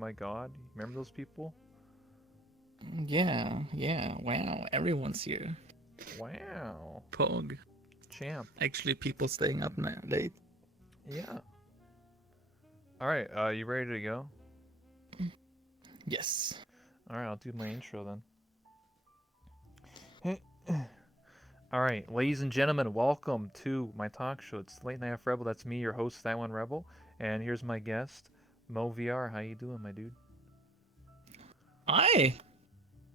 my god. Remember those people? Yeah, yeah. Wow, everyone's here. Wow. Pog. Champ. Actually, people staying up late. Yeah. Alright, you ready to go? Yes. Alright, I'll do my intro then. Alright, ladies and gentlemen, welcome to my talk show. It's Late Night Rebel. That's me, your host, That One Rebel. And here's my guest, MoeVR. How you doing, my dude? Hi.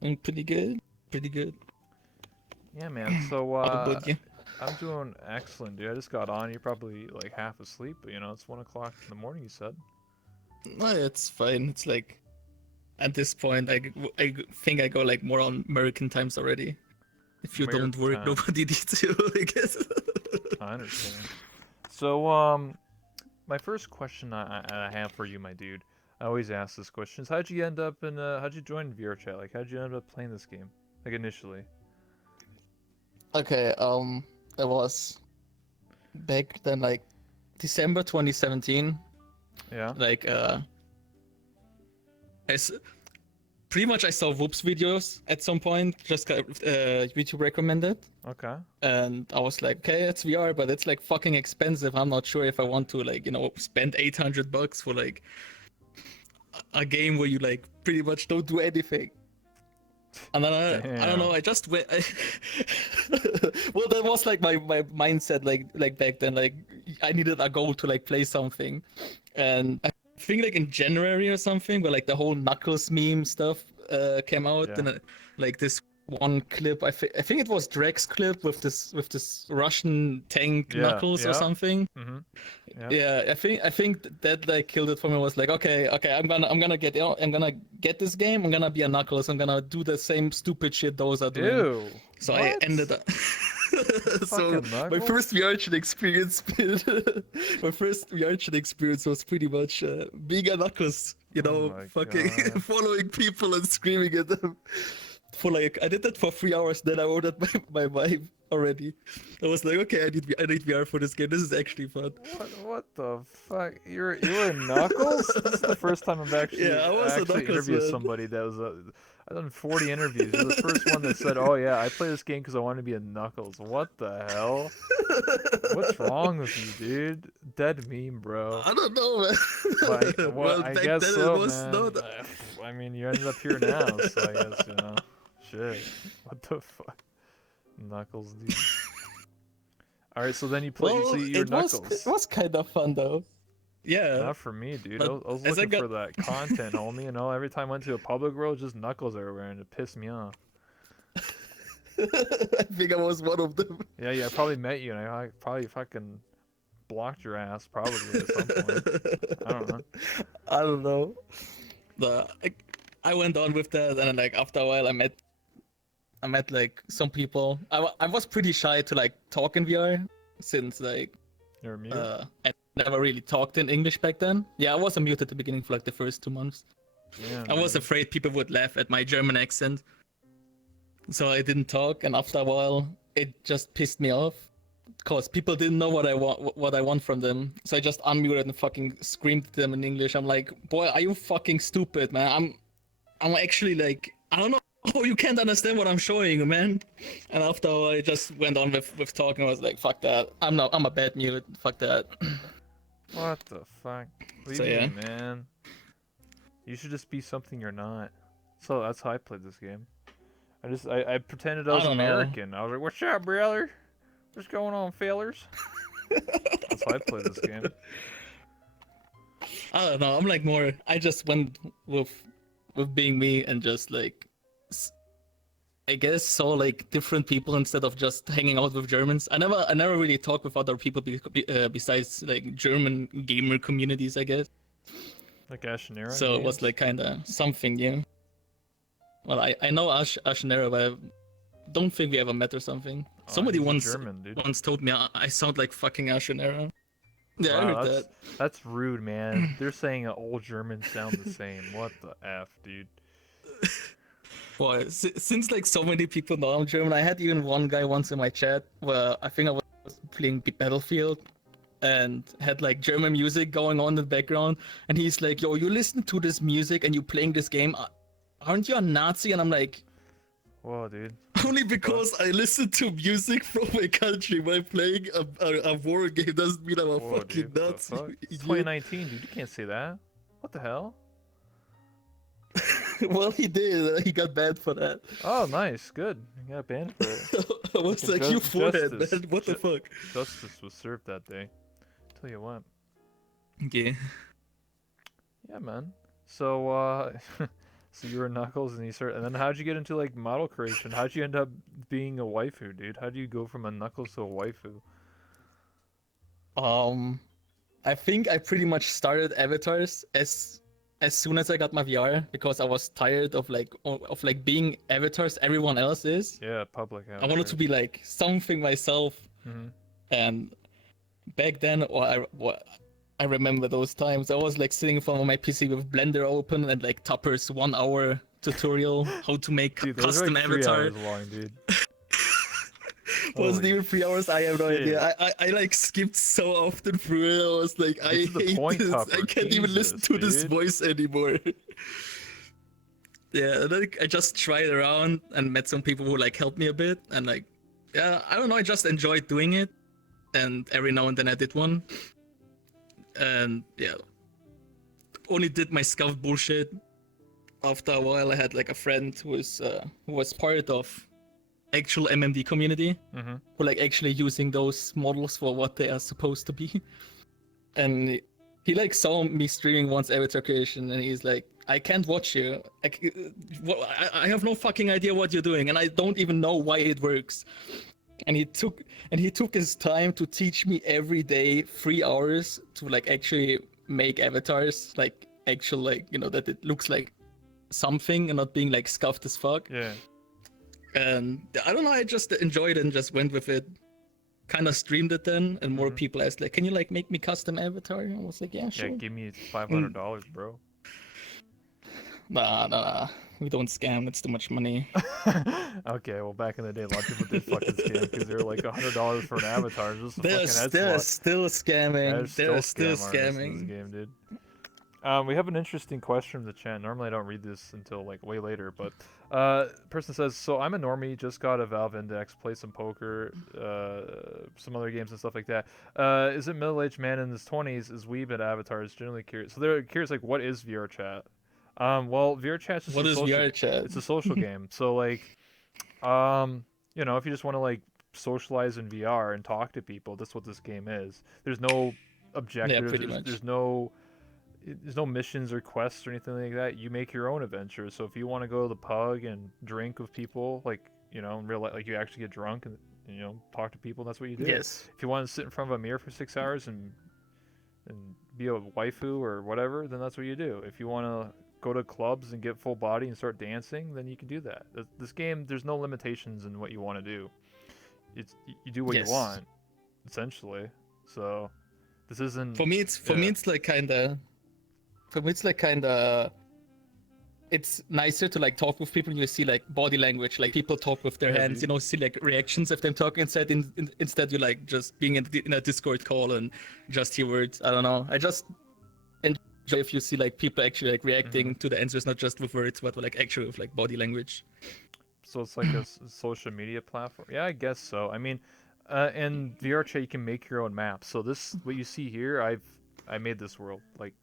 I'm pretty good. Pretty good. Yeah, man. So, What about you? I'm doing excellent, dude. I just got on. You're probably like half asleep, but it's 1 o'clock in the morning, you said. No, it's fine. It's like at this point, I think I go like more on American times already. If you don't American work, time. nobody needs you, I guess. I understand. So, my first question I have for you, my dude, I always ask this question: is how'd you end up in? How'd you join VR chat? Like, how'd you end up playing this game? Like initially. Okay, it was back then, like December 2017. Yeah. Like, pretty much I saw Whoops videos at some point, just got YouTube recommended. Okay. And I was like, okay, it's VR, but it's like fucking expensive. I'm not sure if I want to spend $800 for like a game where you like pretty much don't do anything. And then I don't know, I just went. Well, that was like my mindset, like back then. Like I needed a goal to like play something, and I think like in January or something, where like the whole Knuckles meme stuff came out, Yeah. and like this one clip, I think it was Drake's clip with this Russian tank Yeah. Knuckles or Yeah. something. Mhm. Yeah. Yeah, I think that like killed it for me. Was like, okay, I'm gonna get this game. I'm gonna be a Knuckles. I'm gonna do the same stupid shit those are doing. Ew. So What? I ended up. So Fucking my Knuckles? first VR chat experience, my first VR chat experience was pretty much being a Knuckles. Oh my Fucking God. following people and screaming at them. For like, I did that for 3 hours. Then I ordered my wife already. I was like, okay, I need VR for this game. This is actually fun. What the fuck? You were Knuckles? This is the first time I've Yeah, I was a Knuckles, interviewed man. somebody that was I've done 40 interviews. You're the first one that said, "Oh yeah, I play this game because I want to be a Knuckles." What the hell? What's wrong with you, dude? Dead meme, bro. I don't know, man. Like, Well, I back guess then it so, was man. not. I mean, you ended up here now, so I guess Shit. What the fuck, Knuckles, dude. All right, so then you play. Well, So you're it Knuckles. was kind of fun though. Yeah, Not for me, dude. I but was as I looking got, for that content, homie. Every time I went to a public road, just Knuckles everywhere, and it pissed me off. I think I was one of them. Yeah, I probably met you, and I probably fucking blocked your ass, probably at some point. I don't know. I don't know. The I went on with that, and then like after a while, I met like some people. I was pretty shy to like talk in VR since like You're mute. I never really talked in English back then. Yeah, I was a mute at the beginning for like the first 2 months. Yeah, I was man. afraid people would laugh at my German accent, so I didn't talk. And after a while, it just pissed me off because people didn't know what I want from them. So I just unmuted and fucking screamed at them in English. I'm like, boy, are you fucking stupid, man? I'm actually like, I don't know. Oh, you can't understand what I'm showing you, man. And after all, I just went on with talking. I was like, fuck that. I'm a bad mute. Fuck that. What the fuck? What do So you yeah. mean, man? You should just be something you're not. So that's how I played this game. I pretended I was don't know. American. I was like, "What's up, brother? What's going on, failers?" That's how I played this game. I don't know. I'm like more. I just went with being me and just like, I guess saw like different people instead of just hanging out with Germans. I never really talked with other people besides like German gamer communities, I guess. Like Ashenera. So it was like kind of something new. Well, I know Ashenera, but I don't think we ever met or something. Somebody he's a once German, dude. told me I sound like fucking Ashenera. Yeah, I Wow, heard that. that's rude, man. They're saying all Germans sound the same. What the f, dude? Boy, since like so many people know I'm German, I had even one guy once in my chat where I think I was playing Battlefield, and had like German music going on in the background. And he's like, "Yo, you listen to this music and you playing this game. Aren't you a Nazi?" And I'm like, Whoa, dude. only What the fuck? because I listen to music from my country by playing a war game doesn't mean I'm a Whoa, fucking dude. What the Nazi, fuck? you It's idiot. 2019, dude. You can't say that. What the hell? Well, he did. He got banned for that. Oh, nice. Good. You got banned for it. I was Fucking like, you forehead, justice. man. What the fuck? Justice was served that day. Tell you what. Okay. Yeah, man. So, so you were Knuckles, and and then how'd you get into like model creation? How'd you end up being a waifu, dude? How'd you go from a Knuckles to a waifu? Um, I think I pretty much started avatars as soon as I got my VR because I was tired of like being avatars everyone else is. Yeah, public I wanted to be like something myself, Hmm. and back then, I remember those times. I was like sitting in front of my PC with Blender open and like Tupper's 1 hour tutorial how to make Dude, those are custom like 3 avatar. hours long, dude. Wasn't Holy even 3 hours. I have no shit. idea. I like skipped so often through it. I was like, I Get to the hate point, this. I Tupper. can't even listen Jesus, to this dude. voice anymore. Yeah, and then I just tried around and met some people who like helped me a bit, and like, yeah, I don't know. I just enjoyed doing it, and every now and then I did one, and yeah, only did my scuff bullshit. After a while, I had like a friend who was part of actual MMD community, Hmm. who like actually using those models for what they are supposed to be. And he like saw me streaming once avatar creation, and he's like, "I can't watch you. I have no fucking idea what you're doing, and I don't even know why it works." And he took his time to teach me every day 3 hours to like actually make avatars, like actual like that it looks like something and not being like scuffed as fuck. Yeah. And I don't know, I just enjoyed it and just went with it. Kind of streamed it then, and more Mhm. people asked like, "Can you like make me custom avatar?" And I was like, "Yeah, Yeah, sure." give me $500, bro. Nah, we don't scam. It's too much money. Okay, well, back in the day, a lot of people did fucking scam because they were like $100 for an avatar. It's just a They're, fucking head they're swap. still Yeah, scamming. there's They're still still scam artists in this scamming. game, dude. We have an interesting question from the chat. Normally, I don't read this until like way later, but person says, "So I'm a normie, just got a Valve Index, play some poker, some other games and stuff like that. Is it middle-aged man in his 20s? Is weeb at avatars? Generally curious. So they're curious, like, what is VR chat? Well, VR chat's just What a is social. VR chat? It's a social game. So like, if you just want to like socialize in VR and talk to people, that's what this game is. There's no Yeah, objectives. pretty There's, much. there's no missions or quests or anything like that. You make your own adventures. So if you want to go to the pub and drink with people, like in real life, like you actually get drunk and talk to people, that's what you do. Yes. If you want to sit in front of a mirror for 6 hours and be a waifu or whatever, then that's what you do. If you want to go to clubs and get full body and start dancing, then you can do that. This game, there's no limitations in what you want to do. You do what Yes. you want, essentially. So this isn't. For me, it's like kinda. For me, it's like kinda. It's nicer to like talk with people and you see like body language, like people talk with their Yeah, hands, dude. see like reactions of them talking instead you like just being in a Discord call and just hear words. I don't know. I just enjoy if you see like people actually like reacting to the answers, not just with words, but like actually with like body language. So it's like a social media platform. Yeah, I guess so. I mean, in VR chat you can make your own maps. So this, what you see here, I made this world. Like,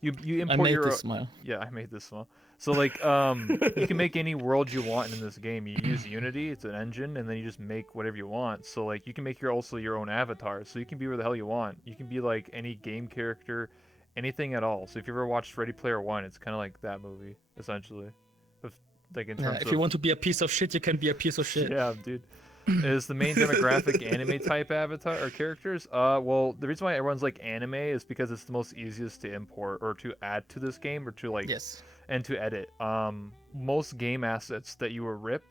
you I import made your this smile. Yeah, I made this one. So like, you can make any world you want in this game. You use Unity, it's an engine, and then you just make whatever you want. So like, you can make also your own avatar. So you can be where the hell you want. You can be like any game character, anything at all. So if you ever watched Ready Player One, it's kind of like that movie, essentially. Like in terms If of, you want to be a piece of shit, you can be a piece of shit. yeah, dude. Is the main demographic anime type avatar or characters? Well, the reason why everyone's like anime is because it's the most easiest to import or to add to this game or to like Yes. and to edit. Most game assets that you will rip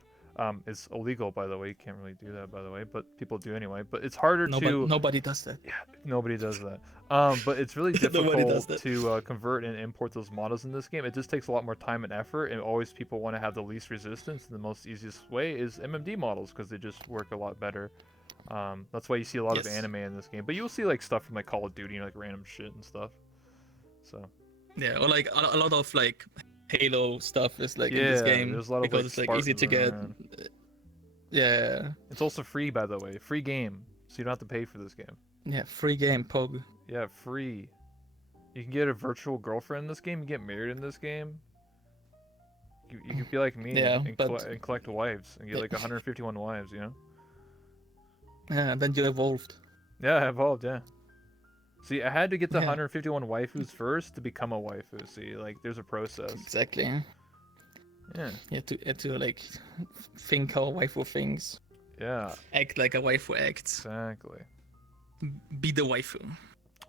is illegal, by the way. You can't really do that, by the way, but people do anyway. But it's harder to. Nobody does that. Yeah, nobody does that. But it's really Nobody does difficult that. to convert and import those models in this game. It just takes a lot more time and effort, and always people want to have the least resistance. And the most easiest way is MMD models because they just work a lot better. That's why you see a lot of Yes. anime in this game, but you'll see like stuff from like Call of Duty, like random shit and stuff. So Yeah, or like a lot of like Halo stuff is like in this yeah, game there's a lot of because like it's like easy Spartans to running get. around. Yeah, It's also free, by the way, free game, so you don't have to pay for this game. yeah, free game, Pog. Yeah, free. You can get a virtual girlfriend in this game. You get married in this game. You can be like me Yeah, and, but and collect wives and get like 151 wives. You know? yeah, then you evolved. Yeah, I evolved. Yeah. See, I had to get the Yeah. 151 waifus first to become a waifu. See, like there's a process. Exactly. Yeah. You had to like think how a waifu thinks, Yeah. act like a waifu acts, Exactly. be the waifu.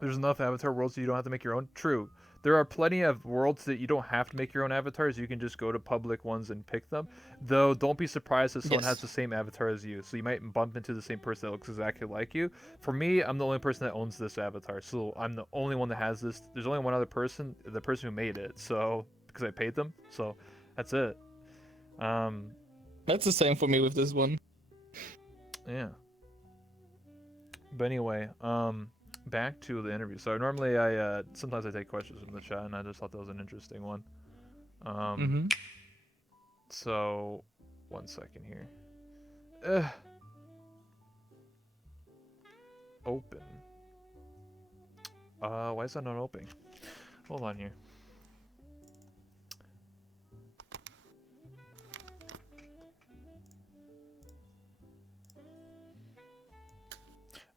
There's enough avatar worlds so you don't have to make your own. True. There are plenty of worlds that you don't have to make your own avatars. You can just go to public ones and pick them. Though, don't be surprised if someone Yes. has the same avatar as you. So you might bump into the same person that looks exactly like you. For me, I'm the only person that owns this avatar. So I'm the only one that has this. There's only one other person, the person who made it. So, because I paid them. So, that's it. That's the same for me with this one. Yeah. But anyway, back to the interview. So normally I sometimes I take questions from the chat, and I just thought that was an interesting one. Mm-hmm. So 1 second here. Ugh. Open. Why is that not opening? Hold on here.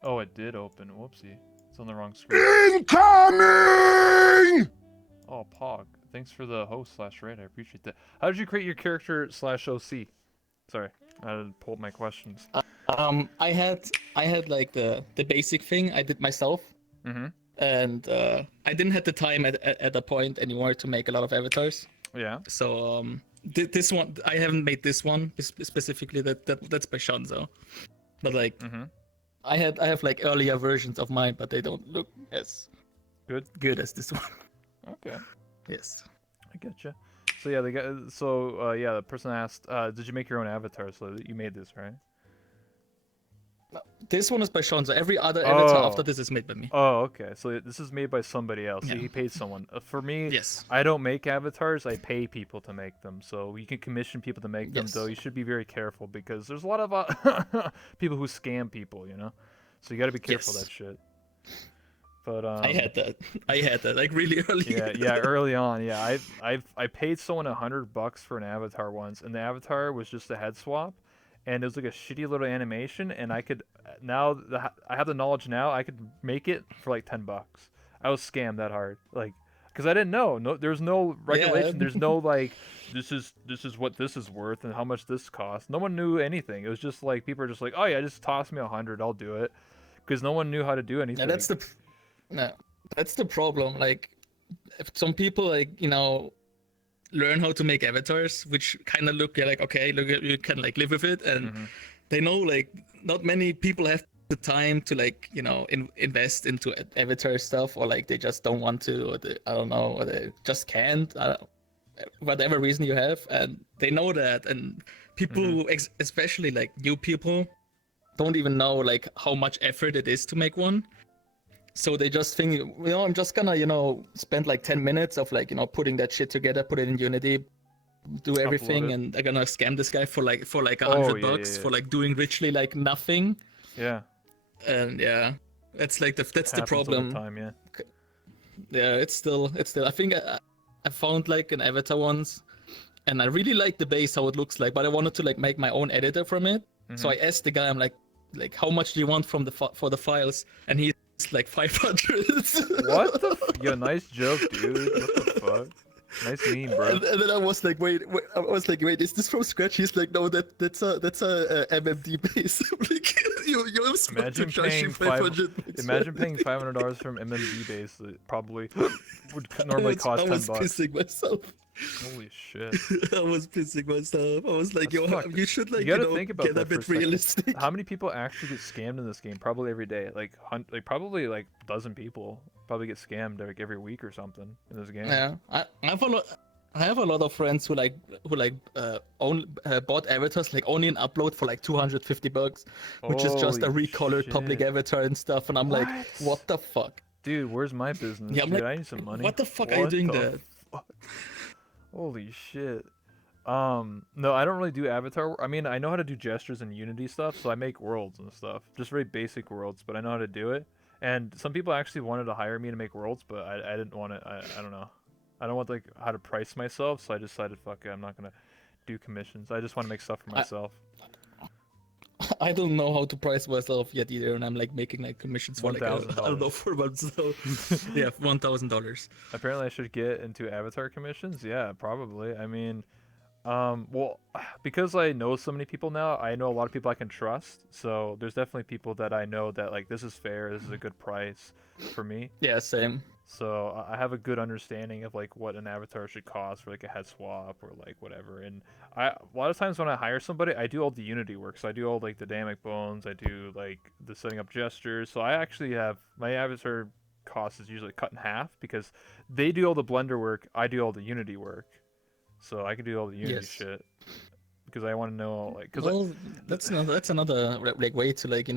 Oh, it did open. Whoopsie. It's on the wrong screen. Incoming! Oh, Pog. Thanks for the host / raid. I appreciate that. How did you create your character / OC? Sorry, I had to pull up my questions. I had like the basic thing I did myself, Mm-hmm. and I didn't have the time at a point anymore to make a lot of avatars. Yeah. So this one I haven't made this one specifically. That's by Shanzo, but like Mm-hmm. I have like earlier versions of mine, but they don't look as good as this one. Okay. Yes. I getcha. So yeah, the person asked, did you make your own avatar? So you made this, right? This one is by Shanzo. Every other avatar Oh. after this is made by me. Oh, okay. So this is made by somebody else. Yeah. He paid someone. For me, Yes. I don't make avatars. I pay people to make them. So you can commission people to make them. Yes. Though you should be very careful because there's a lot of people who scam people. You know, so you got to be careful of Yes. that shit. But I had that like really early. yeah, early on. Yeah, I paid someone $100 for an avatar once, and the avatar was just a head swap, and it was like a shitty little animation, and I could I have the knowledge now. I could make it for like $10. I was scammed that hard, like, because I didn't know. No, there's no regulation. Yeah. There's no like, this is what this is worth and how much this costs. No one knew anything. It was just like people are just like, oh yeah, just toss me 100, I'll do it, because no one knew how to do anything. Yeah, that's the problem. Like, if some people like learn how to make avatars, which kind of look like okay, look, you can like live with it, and Mhm. they know like not many people have the time to like invest into avatar stuff, or like they just don't want to, or I don't know, or they just can't. Whatever reason you have, and they know that, and people, especially like new people, don't even know like how much effort it is to make one. So they just think, I'm just gonna, spend like 10 minutes of like, putting that shit together, put it in Unity, do everything, it. and they're gonna scam this guy for like $100 yeah. for like doing literally like nothing. Yeah. And yeah, that's like that's the Happens all problem. the time, yeah. Yeah, it's still. I think I found like an avatar once, and I really like the base how it looks like, but I wanted to like make my own editor from it. So I asked the guy, I'm like how much do you want from for the files? And he's like 500. What the? Yo, nice joke, dude. What the fuck? Nice meme, bro. And then I was like, wait, is this from scratch? He's like, no, that's a MMD base. I'm like, you're supposed to charge me 500. Imagine paying $500 from MMD base that probably would normally cost $10. I was pissing myself. Holy shit. I was pissing myself. I was like, That's fucked. you should like, You gotta think about get that a for a bit second. realistic. How many people actually get scammed in this game? Probably every day. Like probably like a dozen people probably get scammed like every week or something in this game. Yeah, I I have a lot of friends who bought avatars like only an upload for like $250, which is just a Holy recolored public shit. avatar and stuff. And I'm like, What? what the fuck? Dude, where's my business? Yeah, I'm Dude, like, I need some money. what the fuck are you doing the that? fuck? Holy shit. No, I don't really do avatar. I mean, I know how to do gestures and Unity stuff, so I make worlds and stuff. Just very basic worlds, but I know how to do it. And some people actually wanted to hire me to make worlds, but I didn't want it. I don't know. I don't want like how to price myself, so I decided fuck it, I'm not gonna do commissions. I just want to make stuff for myself. I don't know how to price myself yet either, and I'm like making like commissions for like I don't know, $1,000. 4 months. So yeah, $1,000. Apparently, I should get into avatar commissions. Yeah, probably. I mean, well, because I know so many people now, I know a lot of people I can trust. So there's definitely people that I know that like this is fair. This is a good price for me. Yeah, same. So I have a good understanding of like what an avatar should cost for like a head swap or like whatever. And a lot of times when I hire somebody, I do all the Unity work. So I do all like the dynamic bones. I do like the setting up gestures. So I actually have my avatar cost is usually cut in half because they do all the Blender work. I do all the Unity work. So I can do all the Unity Yes. shit because I want to know like because Well, that's another like way to like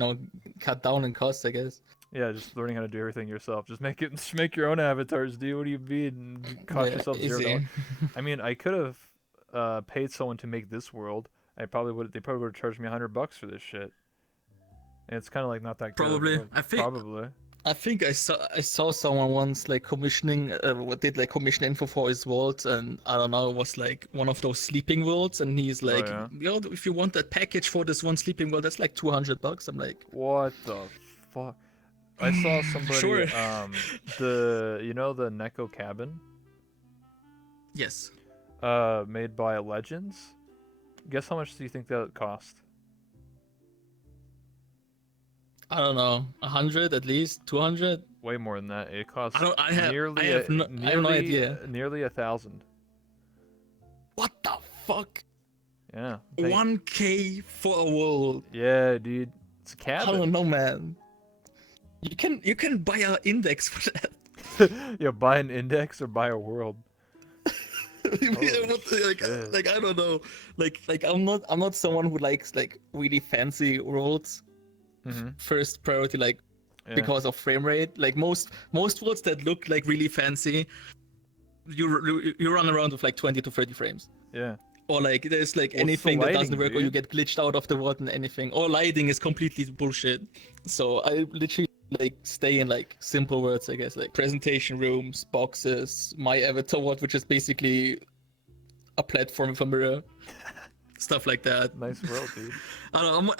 cut down on costs, I guess. yeah, just learning how to do everything yourself. Just make it, just make your own avatars, dude. What do you mean? Cost Yeah, yourself $0. easy. I mean, I could have paid someone to make this world. I probably would. They probably would have charged me $100 for this shit. And it's kind of like not that good. Probably. But I think probably. I saw someone once like commissioning did like commission info for his vault, and I don't know, it was like one of those sleeping vaults, and he's like, yeah? yo, if you want that package for this one sleeping vault, that's like $200. I'm like, What the fuck? I saw somebody. Sure. The the Neko cabin. yes. Made by Legends. Guess how much do you think that cost? I don't know, 100 at least, 200. Way more than that. It costs I have no idea. Nearly 1,000. What the fuck? Yeah. 1K for a world. Yeah, dude. It's a I cabin. don't know, man. You can buy an index for that. Yeah, buy an index or buy a world. Like I don't know. Like I'm not someone who likes like really fancy worlds. Mm-hmm. First priority, like Yeah. because of frame rate. Like most worlds that look like really fancy, you run around with like 20 to 30 frames. Yeah. Or like there's like Well, it's the anything that doesn't lighting, work, or you dude. get glitched out of the world and anything. Or lighting is completely bullshit. So I literally like stay in like simple words, I guess, like presentation rooms, boxes, my avatar world, which is basically a platform with a mirror. Stuff like that. Nice world, dude. I don't know,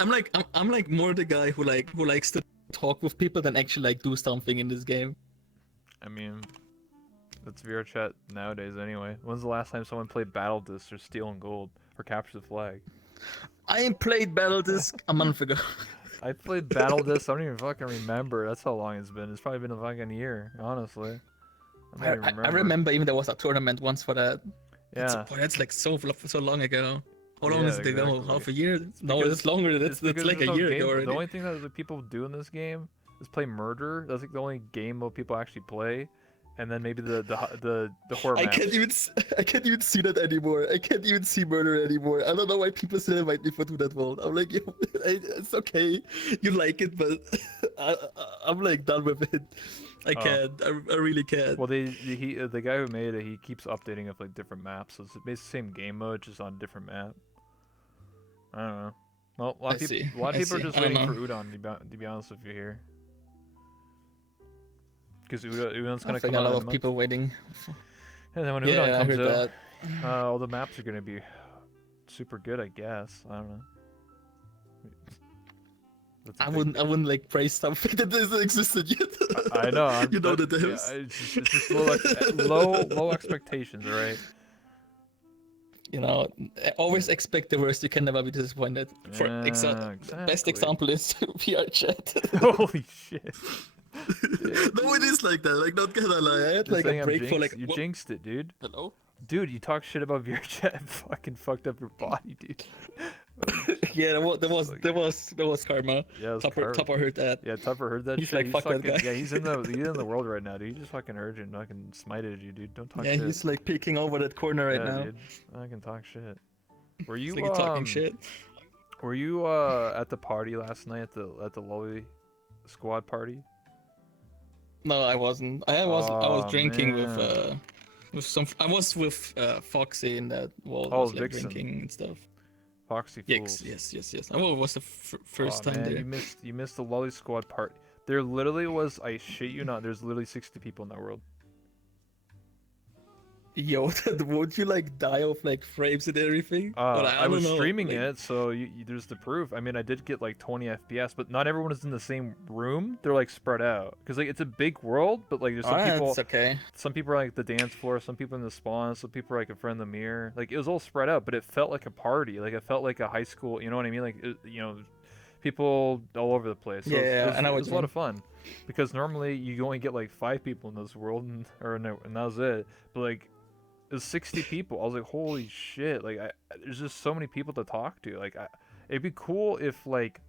I'm like more the guy who likes to talk with people than actually like do something in this game. I mean, that's VR chat nowadays anyway. When's the last time someone played Battle Disc or Steel and Gold or Capture the Flag? I ain't played Battle Disc a month ago. I played Battle Disc. I don't even fucking remember. That's how long it's been. It's probably been a fucking year, honestly. I don't even I remember even there was a tournament once for that. Yeah. That's like so long ago. How long Yeah, is it ago? exactly. Half a year? No, because- it's longer. That's because like there's a no year game. ago already. The only thing that the people do in this game is play murder. That's like the only game mode people actually play, and then maybe the horror I maps. I can't even see that anymore. I can't even see murder anymore. I don't know why people still invite me for Do That World. I'm like, yo, it's okay. You like it, but I'm like done with it. I can't. I really can't. Well, the guy who made it, he keeps updating of like different maps, so it's basically the same game mode, just on a different map. I don't know. Well, a lot of people are just waiting for Udon to be honest with you here. Because Udon's gonna come a out. lot of people waiting. And then when Yeah, Udon I comes heard out, that. all the maps are gonna be super good, I guess. I don't know. That's a I big wouldn't like praise something that doesn't existed yet. I know. You know that, the yeah, devs. it's just low expectations, all right? You know, always expect the worst. You can never be disappointed. For Yeah, best exactly. example is VR chat. Holy shit! No, it is like that. Like, not gonna lie, I had You're like saying a I'm break for like. you jinxed it, dude. Hello. Dude, you talk shit about VR chat and fucking fucked up your body, dude. Yeah, like- there was karma. Yeah, it's Topper heard that. Yeah, Tupper heard that He's shit. like, He's fuck that fucking guy. yeah. He's in the world right now, dude. He just fucking heard you and fucking smited you, dude. Don't talk Yeah, shit. he's like peeking over that corner right Yeah, now. dude. I can talk shit. Were He's you like talking shit. Were you at the party last night at the Lolly Squad party? No, I wasn't. I was Oh drinking man. with some. I was with Foxy in that wall. Oh, Was like Vixen. drinking and stuff. Foxy Yes, Fools. yes. Oh, it was the first Oh time man, there. you missed the Lolly Squad part. There literally was, I shit you not, there's literally 60 people in that world. Yo, would you like die of like frames and everything? Or, I was don't know, streaming like- it, so there's the proof. I mean, I did get like 20 FPS, but not everyone is in the same room. They're like spread out because like it's a big world, but like there's some people. That's okay. Some people are like the dance floor, some people in the spawn, some people are like in front of the mirror. Like it was all spread out, but it felt like a party. Like it felt like a high school. You know what I mean? Like people all over the place. So Yeah, I know it what was a you lot mean. of fun because normally you only get like 5 people in this world, and that was it. But like it was 60 people. I was like, holy shit! Like there's just so many people to talk to. Like it'd be cool if like.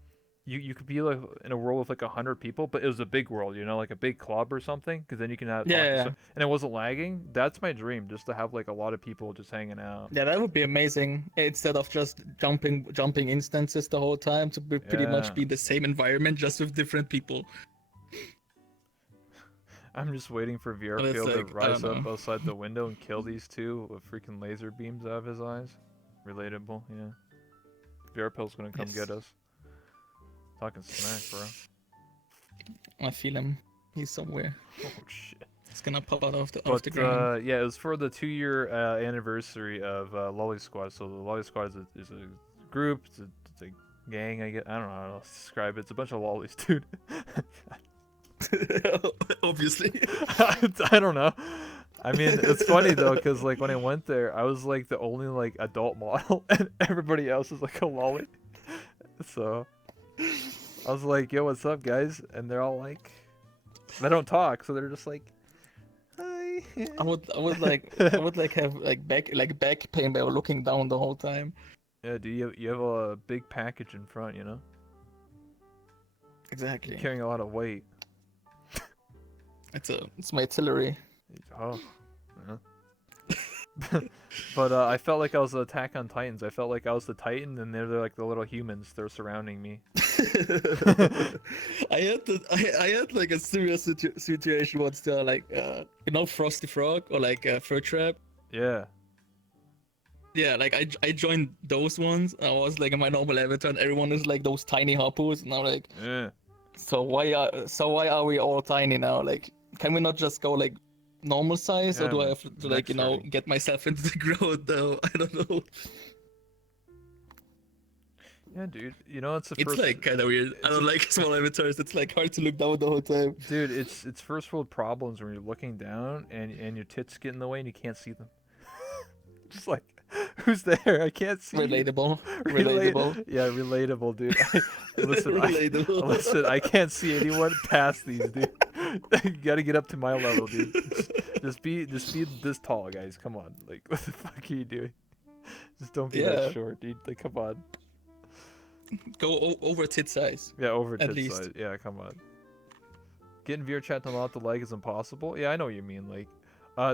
You could be like in a world with like 100 people, but it was a big world, like a big club or something, because then you can have Yeah. and it wasn't lagging. That's my dream, just to have like a lot of people just hanging out. Yeah, that would be amazing. Instead of just jumping instances the whole time, to pretty Yeah. much be the same environment, just with different people. I'm just waiting for But it's VRPL to like, I rise don't up know. outside the window and kill these two with freaking laser beams out of his eyes. Relatable, yeah. VRPL's gonna come Yes. get us. Talking smack, bro. I feel him. He's somewhere. Oh shit. It's gonna pop out of the But ground. yeah, it was for the 2-year anniversary of Lolly Squad. So the Lolly Squad is a group, it's a gang. I don't know how to describe it. It's a bunch of lollies, dude. Obviously. I don't know. I mean, it's funny though, cause like when I went there, I was like the only like adult model, and everybody else was like a lolly. So I was like, "Yo, what's up, guys?" And they're all like, they don't talk, so they're just like, "Hi." I would like have like back pain by looking down the whole time. Yeah, dude, you have a big package in front, Exactly. You're carrying a lot of weight. It's my artillery. Oh. Yeah. But I felt like I was the Attack on Titans. I felt like I was the Titan, and they're like the little humans. They're surrounding me. I had like a serious situation once there, like Frosty Frog or like Fur Trap. Yeah. Yeah, like I joined those ones. I was like in my normal avatar, and everyone is like those tiny hoppus, and I'm like, Yeah. so why are we all tiny now? Like, can we not just go like normal size, Yeah, or do I like, have to like next get myself into the growth though? I don't know. Yeah, dude. It's the It's first. like kind of weird. I don't like small avatars. It's like hard to look down the whole time. Dude, it's first world problems when you're looking down and your tits get in the way and you can't see them. Just like, who's there? I can't see. you. Relatable. Relatable. Yeah, relatable, dude. Listen, Relatable. listen, I can't see anyone past these, dude. You gotta get up to my level, dude. Just be this tall, guys. Come on. Like, what the fuck are you doing? Just don't be Yeah. that short, dude. Like, come on. Go over tit size. Yeah, over At tit least. size. Yeah, come on. Getting VR chat to unlock the leg is impossible. Yeah, I know what you mean. Like,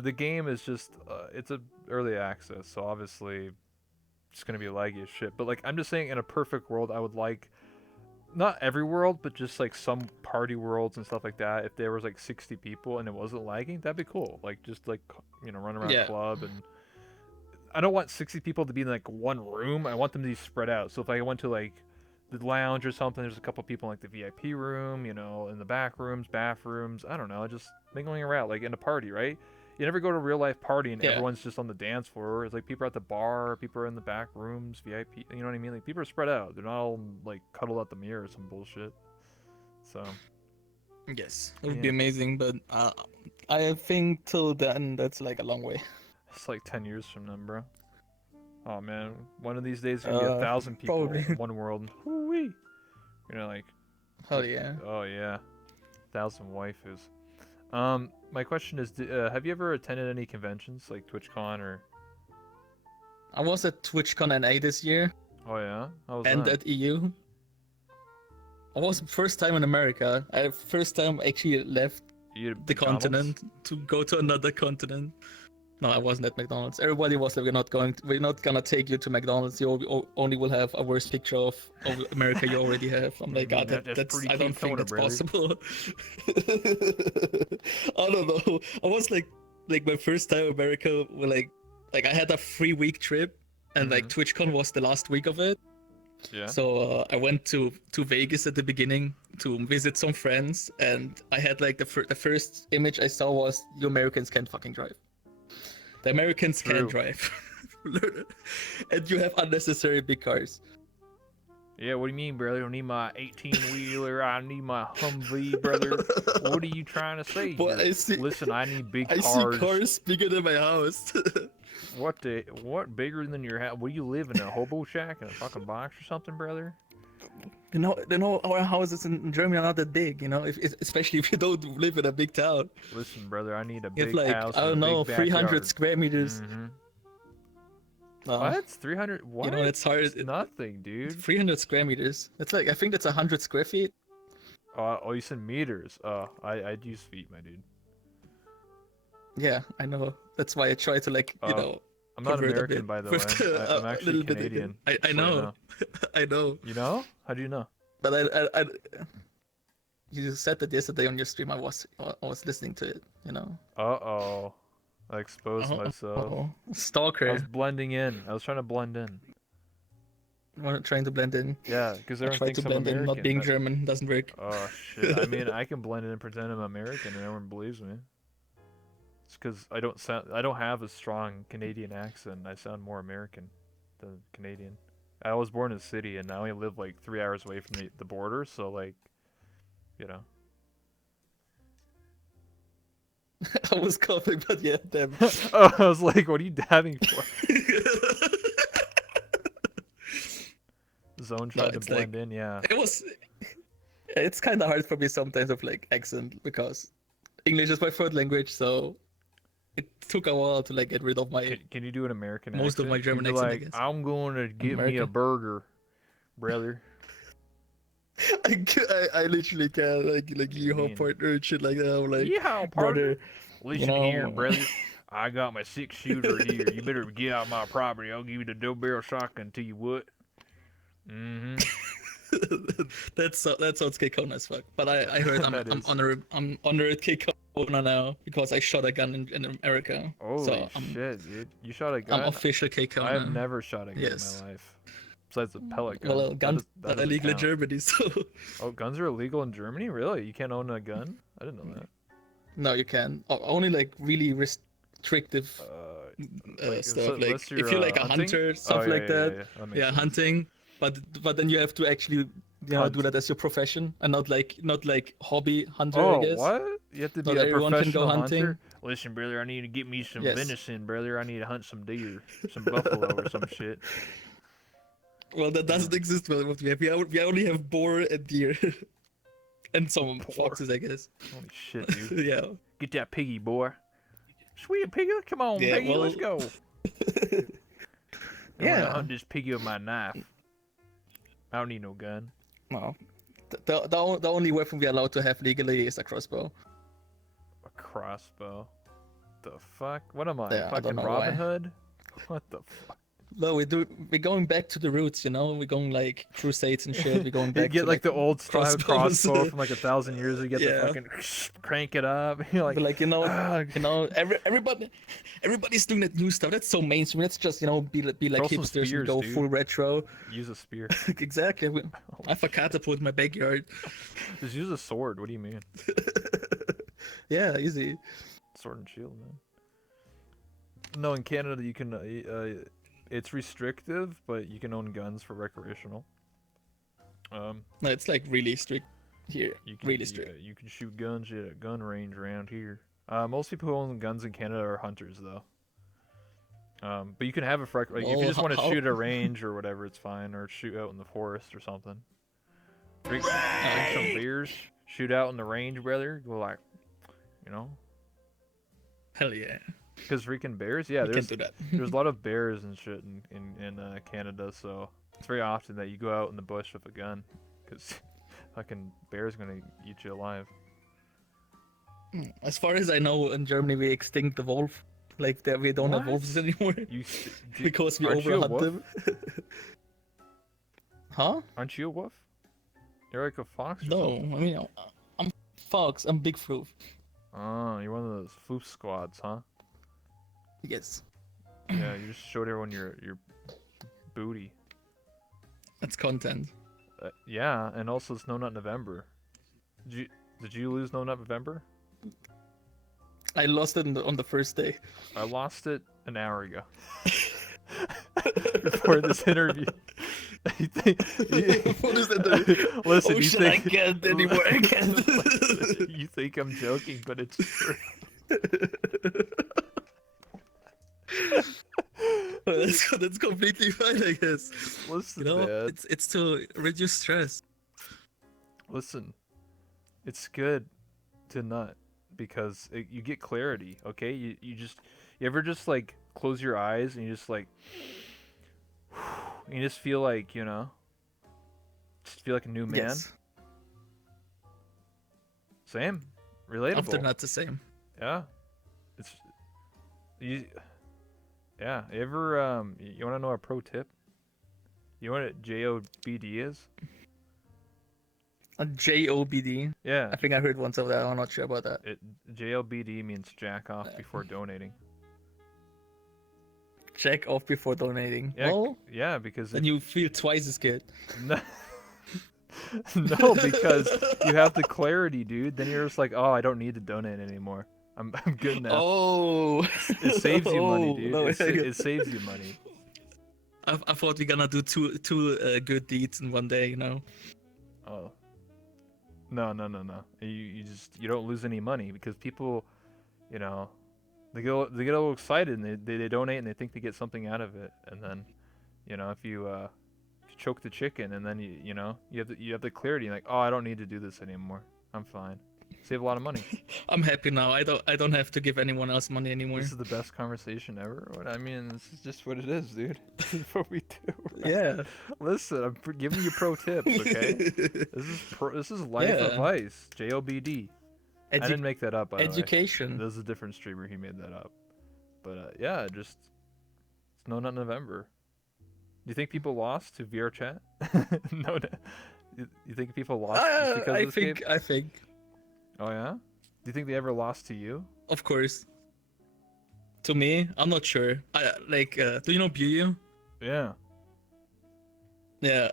the game is just it's a early access, so obviously it's gonna be laggy as shit. But like, I'm just saying, in a perfect world, I would like not every world, but just like some party worlds and stuff like that. If there was like 60 people and it wasn't lagging, that'd be cool. Like, just like run around Yeah. club, and I don't want 60 people to be in like one room. I want them to be spread out. So if I went to like the lounge or something, there's a couple people in like the VIP room, in the back rooms, bathrooms. I don't know, just mingling around like in a party, right? You never go to a real life party and Yeah. everyone's just on the dance floor. It's like people are at the bar, people are in the back rooms, VIP. You know what I mean? Like people are spread out. They're not all like cuddled at the mirror or some bullshit. So Yes, it would Yeah. be amazing, but I think till then that's like a long way. it's like 10 years from then, bro. Oh man, one of these days there's gonna be 1,000 people probably. in one world. Woo-wee. Like, Hell yeah. oh yeah, 1,000 waifus. My question is, have you ever attended any conventions like TwitchCon or? I was at TwitchCon NA this year. Oh yeah, how was and that? at EU. It was first time in America. I first time actually left You eat at the McDonald's? continent to go to another continent. No, I wasn't at McDonald's. Everybody was like, we're not gonna take you to McDonald's. Only will have a worse picture of America you already have. I'm I like, mean, God, that's that's pretty I don't Cape think Toner, that's brother. possible. I don't know. I was like my first time in America. Like I had a 3 week trip, and like Mhm. TwitchCon was the last week of it. Yeah. So I went to Vegas at the beginning to visit some friends, and I had like the first image I saw was you Americans can't fucking drive. The Americans can True. drive, and you have unnecessary big cars. Yeah, what do you mean, brother? I don't need my 18-wheeler. I need my Humvee, brother. What are you trying to say But here? Listen, I need big I see cars. cars bigger than my house. What bigger than your house? What do you live in, a hobo shack in a fucking box or something, brother? Our houses in Germany are not that big. Especially if you don't live in a big town. Listen, brother, I need a You have big like house I and a don't know, big 300 backyard. square meters. Mm-hmm. Uh, What? 300? What? that's hard. It's nothing, dude. 300 square meters. That's like I think that's 100 square feet. Oh, you said meters. I'd use feet, my dude. Yeah, I know. That's why I try to Uh, I'm not convert a American, bit by the with way. I'm a actually little bit again. Canadian. I Just so you know, know. I know. You know? How do you know? But you said that yesterday on your stream. I was listening to it. Uh-oh. I exposed myself. Oh, I was stalker. blending in. I was trying to blend in. I'm trying to blend in. Yeah, because I everyone try to thinks I'm blend in. Not being American. German doesn't work. Oh, shit. I mean, I can blend in and pretend I'm American and everyone believes me. It's because I don't have a strong Canadian accent. I sound more American than Canadian. I was born in a city and I only live like 3 hours away from the border, so like, you know. I was coughing, but yeah, damn. Oh, I was like, what are you dabbing for? Zone No, tried to it's like blend in, yeah. it was. It's kind of hard for me sometimes with like accent because English is my third language, so it took a while to like get rid of my Can you do an American most of accent? my Can you German be accent, I like, guess. I'm going to get me a American. burger, brother? I literally can like What do you yeehaw mean? partner and shit like that. I'm like, Yeehaw, partner. brother, you Listen here, know, brother. I got my 6-shooter here. You better get out my property. I'll give you the double barrel shotgun till you what? Mm-hmm. that sounds Kekona as fuck. But I heard I'm That I'm is. honored Kekona now because I shot a gun in America. Holy So I'm shit, dude. You shot a I'm gun? official I have Kekona. never shot a gun in Yes. my life. Besides a pellet gun. Well, guns That are doesn't illegal in count. Germany, so Oh, guns are illegal in Germany? Really? You can't own a gun? I didn't know that. no, you can. Only like really restrictive Like, stuff. Like unless if you're you're like a hunting? hunter, Oh, stuff like that. That makes Yeah, sense. hunting. But then you have to actually do Hunt. that as your profession and not like hobby hunter, I Oh, guess. what? You have to be Not a everyone can go professional hunting. hunter? Listen, brother, I need to get me some Yes. venison, brother. I need to hunt some deer, some buffalo or some shit. Well, that Yeah. doesn't exist. Well, what we have, we only have boar and deer, and some Boar. foxes, I guess. Holy shit, dude. Yeah. Get that piggy, boy. Sweet piggy, come on, Yeah. piggy, Well. let's go. I'm gonna Yeah. hunt this piggy with my knife. I don't need no gun. No. The only weapon we're allowed to have legally is a crossbow. A crossbow. The fuck? What am I? Yeah, I Fucking don't know Robin why. Hood? What the fuck? No, we're going back to the roots, We're going like crusades and shit. We're going You back get to like the old style crossbows. crossbow from like 1,000 years. You get Yeah. the fucking crank it up. You're like, But like "Ah." everybody's doing that new stuff. That's so mainstream. Let's just be like Throw some hipsters spears, and go dude. full retro. Use a spear. Exactly. I have a catapult in my backyard. Just use a sword. What do you mean? Yeah, easy. Sword and shield, man. No, in Canada you can. It's restrictive, but you can own guns for recreational. No, it's like really strict here. You can Really strict. you can shoot guns at a gun range around here. Most people who own guns in Canada are hunters, though. But you can have it for like if you Well, just want to how- shoot at a range or whatever, it's fine, or shoot out in the forest or something. Drink some beers, shoot out in the range, brother. Go like, you know, Hell yeah. because freaking bears. Yeah, We there's can do that. there's a lot of bears and shit in Canada, so It's very often that you go out in the bush with a gun, because fucking bear's gonna eat you alive. As far as I know, in Germany we extinct the wolf. Like there, we don't have wolves What? anymore because we aren't you a overhunt wolf? them. Huh? Aren't you a wolf? You're like a fox or No, something. I mean I'm fox. I'm big fruit. Oh, you're one of those foof squads, huh? Yes, Yeah, you just showed everyone your booty. that's content. Yeah, and also it's No Nut November. Did you lose No Nut November? I lost it on the first day. I lost it an hour ago. Before this interview. You think, What is that? listen, Oh you shit! think I can't anymore. I can't. listen, you think I'm joking, but it's true. That's completely fine, I guess. Listen, You know, man. it's to reduce stress. Listen, it's good to nut because you get clarity. Okay, you ever just like close your eyes and you just like you just feel like just feel like a new man. Yes. Same, relatable. Often not the same. Yeah, it's you. Yeah, you ever you want to know a pro tip? You know what JOBD is? A JOBD. Yeah, I think I heard once of that. I'm not sure about that. JLBD means jack off before donating. Check off before donating. Yeah, Well, yeah, because then you feel twice as good. no, no, because you have the clarity, dude. Then you're just like, oh, I don't need to donate anymore. I'm good now. Oh, It saves you money, dude. No, It saves you money. I thought we're gonna do two good deeds in one day. You know. Oh. No. You don't lose any money because people, they get a little excited and they donate and they think they get something out of it, and then, if you choke the chicken and then you have the clarity like, oh, I don't need to do this anymore. I'm fine. Save a lot of money. I'm happy now. I don't have to give anyone else money anymore. This is the best conversation ever. I mean, this is just what it is, dude. This is what we do. Yeah. Listen, I'm giving you pro tips, okay? This is life Yeah. advice. JOBD. I didn't make that up. By the way. Education. There's a different streamer. He made that up. But yeah, it's No Nut November. Do you think people lost to VR chat? No. You think people lost just because of this game? I think. Oh yeah. Do you think they ever lost to you? Of course. To me, I'm not sure. Do you know Buyu? Yeah. Yeah.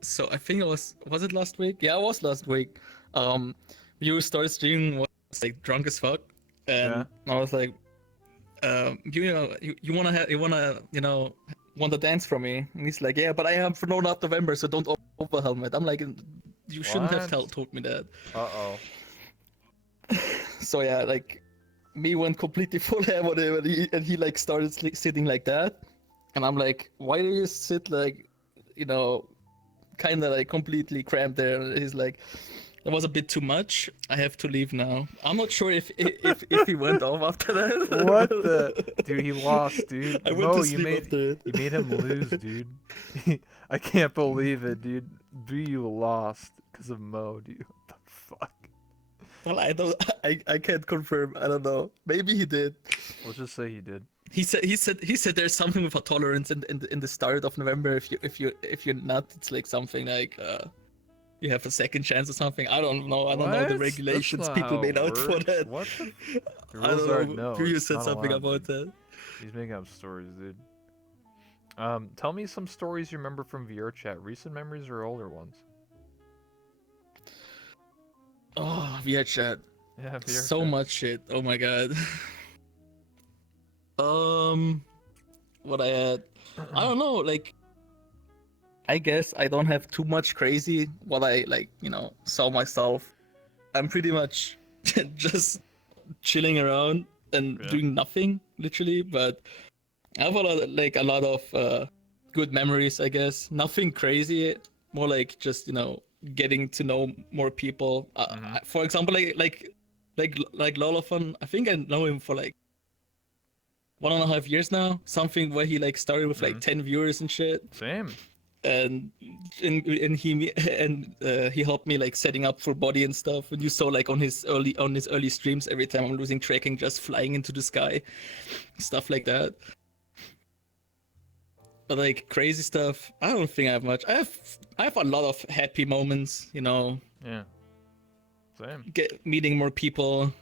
So I think it was it last week? Yeah, it was last week. Buyu started streaming, was like drunk as fuck, and I was like, you want to dance from me? And he's like, yeah, but I have for No Nut November, so don't overwhelm it. I'm like, you shouldn't have told me that. Uh-oh. So yeah, like, me went completely full ham on him, and he like started sitting like that, and I'm like, why do you sit like, kind of like completely cramped there? And he's like, that was a bit too much. I have to leave now. I'm not sure if he went off after that. What the dude? He lost, dude. I went to sleep after it. You made him lose, dude. I can't believe it, dude. You lost because of Mo, dude. What the fuck? Well, I can't confirm. I don't know. Maybe he did. Let's just say he did. He said there's something with a tolerance in the start of November. If you're not, it's like something like you have a second chance or something. I don't know. I don't know the regulations people made out for that. What the? The I rules don't are know. no. You it's said not something allowed, about dude. that. He's making up stories, dude. Tell me some stories you remember from VR chat. Recent memories or older ones? Oh, VR chat. Yeah, VR So chat. much shit. Oh my god. What I had. I don't know. Like, I guess I don't have too much crazy. What I saw myself. I'm pretty much just chilling around and doing nothing, literally. But I have a lot of good memories, I guess. Nothing crazy. More like just getting to know more people. For example, like Lolofon. I think I know him for like 1.5 years now. Something where he like started with like 10 viewers and shit. Same. and he helped me like setting up full body and stuff. And you saw like on his early streams, every time I'm losing tracking, just flying into the sky, stuff like that. But like crazy stuff, I don't think I have much. I have a lot of happy moments, you know, Yeah. Same. meeting more people,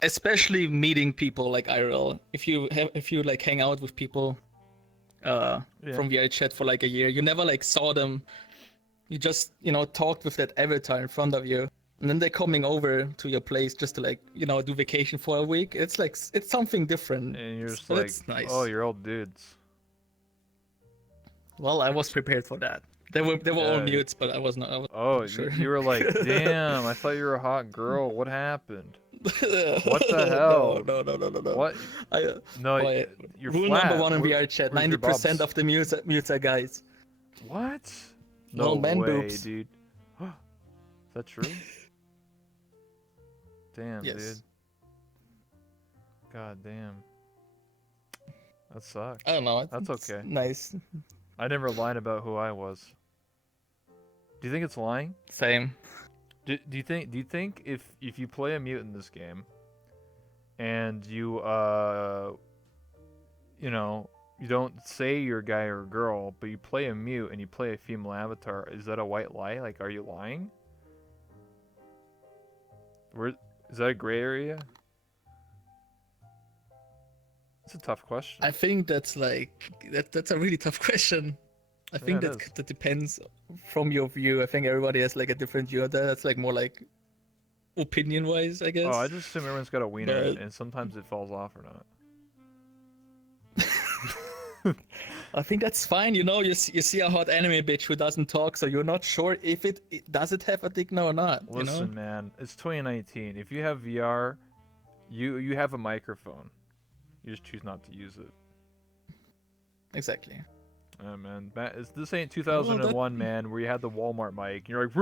especially meeting people like IRL. If you like hang out with people Yeah. from VR chat for like a year, you never like saw them. You just, you know, talked with that avatar in front of you. And then they're coming over to your place just to like, you know, do vacation for a week. It's like it's something different. And you're just But like, it's nice. oh, you're old dudes. Well, I was prepared for that. They were all Yeah. mutes, but I was not. I was Oh, not sure. you were like, damn, I thought you were a hot girl. What happened? What the hell? No. What? I, No, boy, you're rule flat. number one in VR chat: Where's your 90% bubs? of the mutes are guys. What? No No man way, boobs. dude. Is that true? Damn, Yes. dude. God damn. That sucks. I don't know. That's It's okay. nice. I never lied about who I was. Do you think it's lying? Same. Do you think if you play a mute in this game and you you know, you don't say you're a guy or a girl, but you play a mute and you play a female avatar, is that a white lie? Like, are you lying? Where is that a gray area? It's a tough question. I think that's like that's a really tough question. I think it that is. that depends from your view. I think everybody has like a different view of that. That's like more like opinion wise, I guess. Oh, I just assume everyone's got a wiener, But and sometimes it falls off or not. I think that's fine. You know, you see a hot anime bitch who doesn't talk, so you're not sure if it does it have a dick now or not. Listen, You know? man, it's 2019. If you have VR, you have a microphone. You just choose not to use it. Exactly. Yeah, man. This ain't Well, 2001, man, where you had the Walmart mic. And you're like,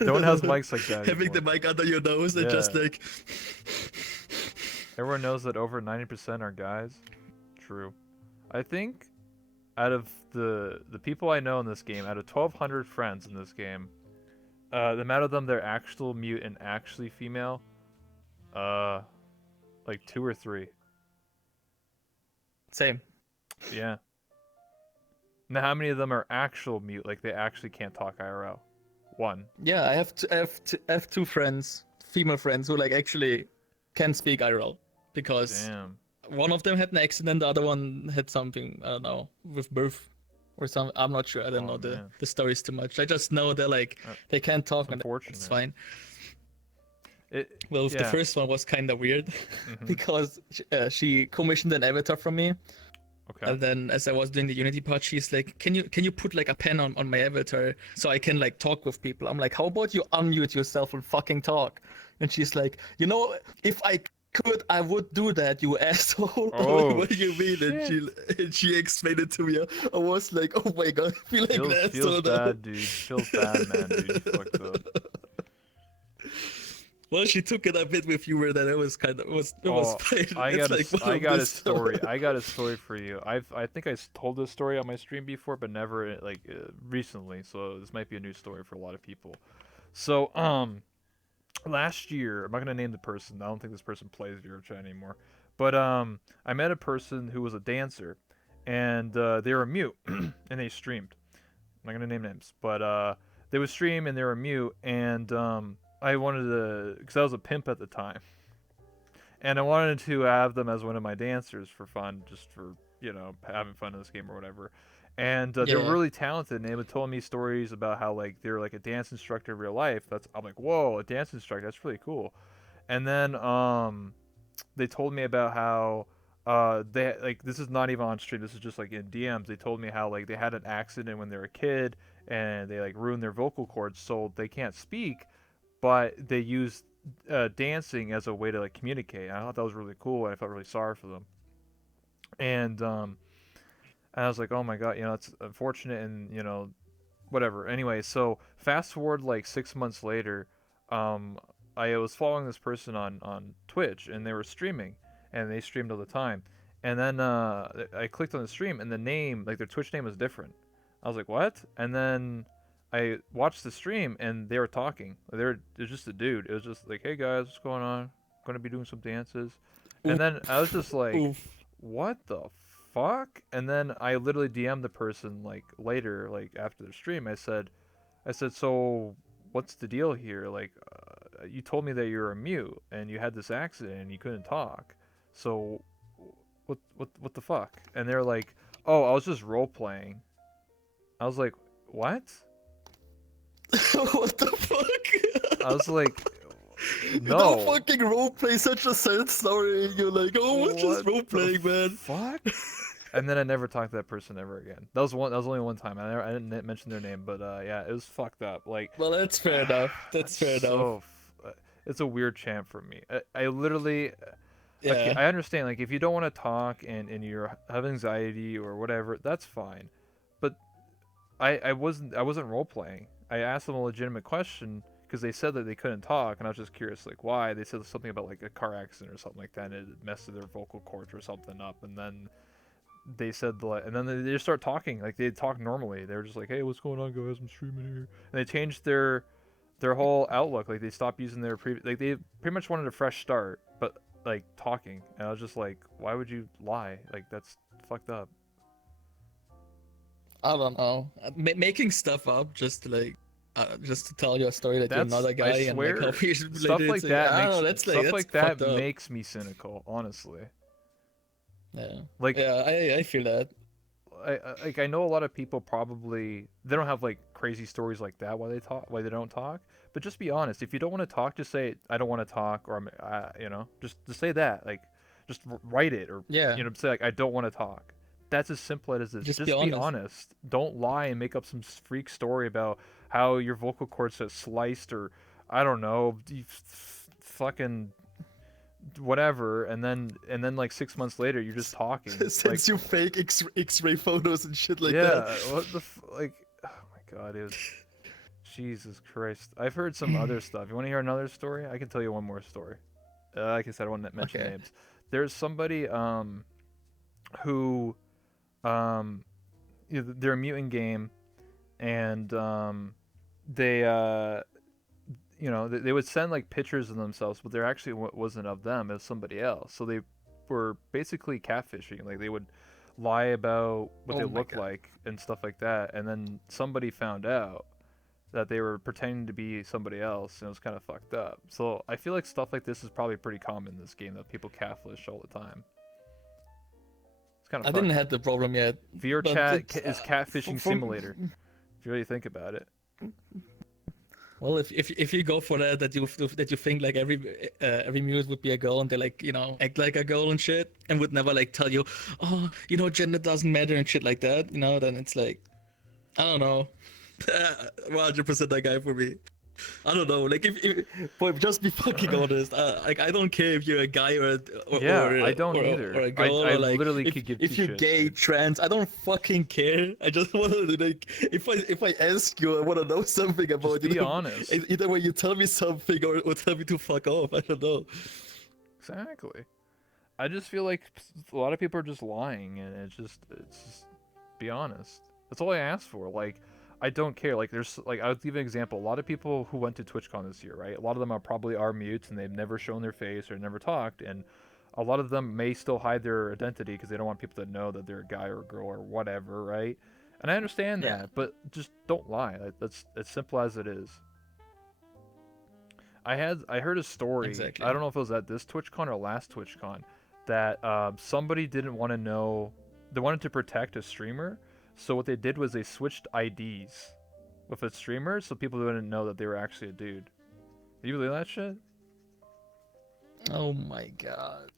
no one has mics like that having the anymore. mic under your nose and just Yeah. like. Everyone knows that over 90% are guys. True. I think out of the people I know in this game, out of 1,200 friends in this game, the amount of them that are actual mute and actually female, like 2 or 3. Same. Yeah. Now, how many of them are actual mute? Like they actually can't talk IRL? 1. Yeah, I have two friends, female friends, who like actually can speak IRL because Damn. one of them had an accident, the other one had something, I don't know, with birth or something. I'm not sure. I don't know Man. the stories too much. I just know they're like they can't talk and Unfortunate. it's fine. Well, The first one was kind of weird Mhm. because she commissioned an avatar from me. Okay. And then as I was doing the Unity part, she's like, can you put like a pen on my avatar so I can like talk with people? I'm like, how about you unmute yourself and fucking talk? And she's like, you know, if I could, I would do that, you asshole. Oh, What do you mean? And she explained it to me. I was like, oh my god, I feel like an asshole feels now. bad, dude. Feels bad, man, dude. You fucked up. Well, she took it a bit with humor. That it was kind of it was fine. I It's got like one I of got a this- story. I got a story for you. I think I told this story on my stream before, but never like recently. So this might be a new story for a lot of people. So last year, I'm not gonna name the person. I don't think this person plays VRChat anymore. But I met a person who was a dancer, and they were mute, and they streamed. I'm not gonna name names, but they would stream and they were mute, and I wanted to, because I was a pimp at the time, and I wanted to have them as one of my dancers for fun, just for having fun in this game or whatever. And they were Yeah. really talented, and they would tell me stories about how like they're like a dance instructor in real life. I'm like, whoa, a dance instructor, that's really cool. And then they told me about how they like this is not even on stream. This is just like in DMs. They told me how like they had an accident when they were a kid, and they like ruined their vocal cords, so they can't speak, but they used dancing as a way to like communicate. I thought that was really cool, and I felt really sorry for them. And I was like, oh my god, it's unfortunate, and whatever. Anyway, so fast forward like 6 months later, I was following this person on Twitch, and they were streaming, and they streamed all the time. And then I clicked on the stream, and the name, like their Twitch name, was different. I was like, what? And then I watched the stream, and they were talking. It was just a dude. It was just like, hey guys, what's going on? Gonna be doing some dances. And then I was just like, Oof. what the fuck? And then I literally DM'd the person like later, like after the stream. I said, so what's the deal here? Like, you told me that you were a mute and you had this accident and you couldn't talk. So what the fuck? And they're like, oh, I was just role playing. I was like, what? What the fuck? I was like, You don't no. fucking roleplay such a sad story. You're like, oh, we're just What the roleplaying, man. fuck? And then I never talked to that person ever again. That was one. That was only one time. I didn't mention their name, but yeah, it was fucked up. Like, Well, that's fair enough. That's fair enough. it's a weird chant for me. I literally, okay, Yeah. I understand. Like, if you don't want to talk and you have anxiety or whatever, that's fine. But I wasn't role playing. I asked them a legitimate question because they said that they couldn't talk, and I was just curious, like why. They said something about like a car accident or something like that, and it messed with their vocal cords or something up, and then they said and then they just start talking like they talk normally. They were just like, hey, what's going on, guys? I'm streaming here, and they changed their whole outlook. Like they stopped using their previous, like they pretty much wanted a fresh start, but like talking, and I was just like, why would you lie? Like that's fucked up. I don't know. Making stuff up just to tell you a story that you're not a guy I and like how swear, you're stuff related like to. that I don't makes know. That's like stuff that's like that fucked up. makes me cynical, honestly. Yeah. Like Yeah. I feel that. I know a lot of people probably they don't have like crazy stories like that why they don't talk. But just be honest. If you don't want to talk, just say I don't want to talk, or I'm just say that. Like just write it, or Yeah. say like I don't want to talk. That's as simple as this. Just be Just be honest. honest. Don't lie and make up some freak story about how your vocal cords are sliced, or I don't know, you fucking whatever, and then like 6 months later you're just talking like Sends you fake X-ray photos and shit like that. yeah, what the like, oh my god, it was Jesus Christ. I've heard some other stuff. You want to hear another story? I can tell you one more story. Like I said, I won't mention Okay. names. There's somebody who they're a mutant game, and they they would send like pictures of themselves, but they're actually wasn't of them, it was somebody else. So they were basically catfishing. Like they would lie about what they Oh my look god. like and stuff like that, and then somebody found out that they were pretending to be somebody else, and it was kind of fucked up. So I feel like stuff like this is probably pretty common in this game, that people catfish all the time. It's kind of I didn't fucked. have the problem yet, VR but chat it's is catfishing simulator, from if you really think about it. well, if you go for that you think like every muse would be a girl and they like act like a girl and shit and would never like tell you, oh, gender doesn't matter and shit like that, then it's like, I don't know, 100% that guy for me. I don't know, like if boy, just be fucking honest. Like I don't care if you're a guy Yeah, I don't or either. a girl, I or like literally could give two if you're shits, gay, dude. trans. I don't fucking care. I just want to like if I ask you, I want to know something about Just be honest. Either way, you tell me something or tell me to fuck off. I don't know. Exactly. I just feel like a lot of people are just lying, and it's just be honest. That's all I ask for. Like, I don't care. Like, I would give an example. A lot of people who went to TwitchCon this year, right? A lot of them are mutes, and they've never shown their face or never talked, and a lot of them may still hide their identity because they don't want people to know that they're a guy or a girl or whatever, right? And I understand Yeah, that, but just don't lie. Like, that's as simple as it is. I heard a story. exactly. I don't know if it was at this TwitchCon or last TwitchCon, that somebody didn't want to know. They wanted to protect a streamer, so what they did was they switched IDs with a streamer, so people wouldn't know that they were actually a dude. Do you believe that shit? Oh my god.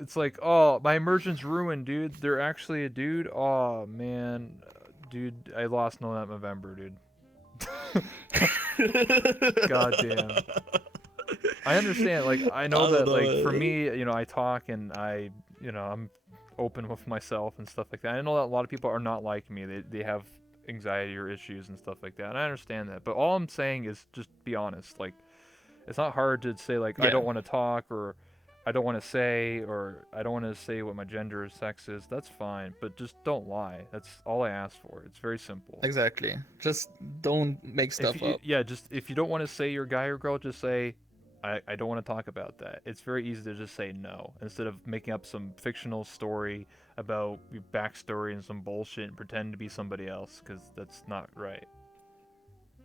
It's like, oh, my immersion's ruined, dude. They're actually a dude. Oh man, dude, I lost November, dude. God damn. I understand. Like, I know I that, don't know. like, for me, I talk and I'm open with myself and stuff like that. I know that a lot of people are not like me. They have anxiety or issues and stuff like that. And I understand that. But all I'm saying is just be honest. Like, it's not hard to say, like, I Yeah. don't want to talk, or I don't want to say, or I don't want to say what my gender or sex is, that's fine. But just don't lie. That's all I ask for. It's very simple. Exactly. Just don't make If stuff you, up. yeah, just if you don't want to say you're a guy or girl, just say, I don't want to talk about that. It's very easy to just say no instead of making up some fictional story about your backstory and some bullshit and pretend to be somebody else, because that's not right.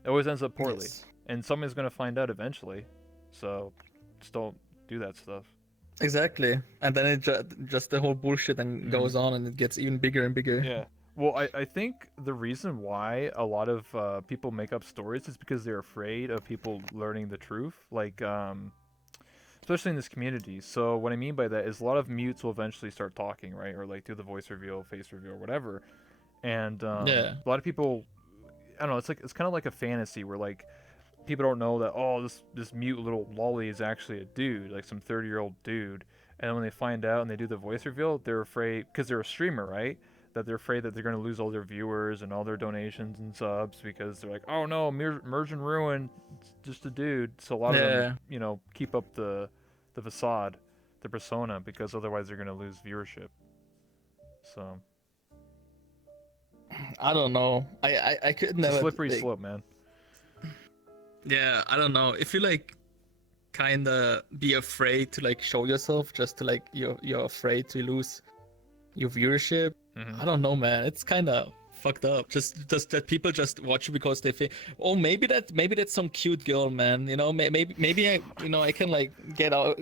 It always ends up poorly, Yes. and somebody's gonna find out eventually. So just don't do that stuff. Exactly. And then just the whole bullshit and Mm-hmm. goes on and it gets even bigger and bigger. Yeah. Well, I think the reason why a lot of people make up stories is because they're afraid of people learning the truth. Like, especially in this community. So what I mean by that is a lot of mutes will eventually start talking, right? Or like do the voice reveal, face reveal, whatever. And Yeah. a lot of people, I don't know. It's kind of like a fantasy where like people don't know that, oh, this mute little lolly is actually a dude, like some 30-year-old dude. And then when they find out and they do the voice reveal, they're afraid because they're a streamer, right? That they're afraid that they're going to lose all their viewers and all their donations and subs because they're like, oh no, Merge and Ruin, it's just a dude. So a lot of them, Yeah. keep up the facade, the persona, because otherwise they're going to lose viewership. So I don't know. I could it's a never slippery like, slope, man. yeah, I don't know. If you like kinda be afraid to like show yourself just to like you're afraid to lose your viewership. Hmm. I don't know, man. It's kinda fucked up. Just that people just watch you because they think, oh, maybe that's some cute girl, man. You know, maybe I I can like get out,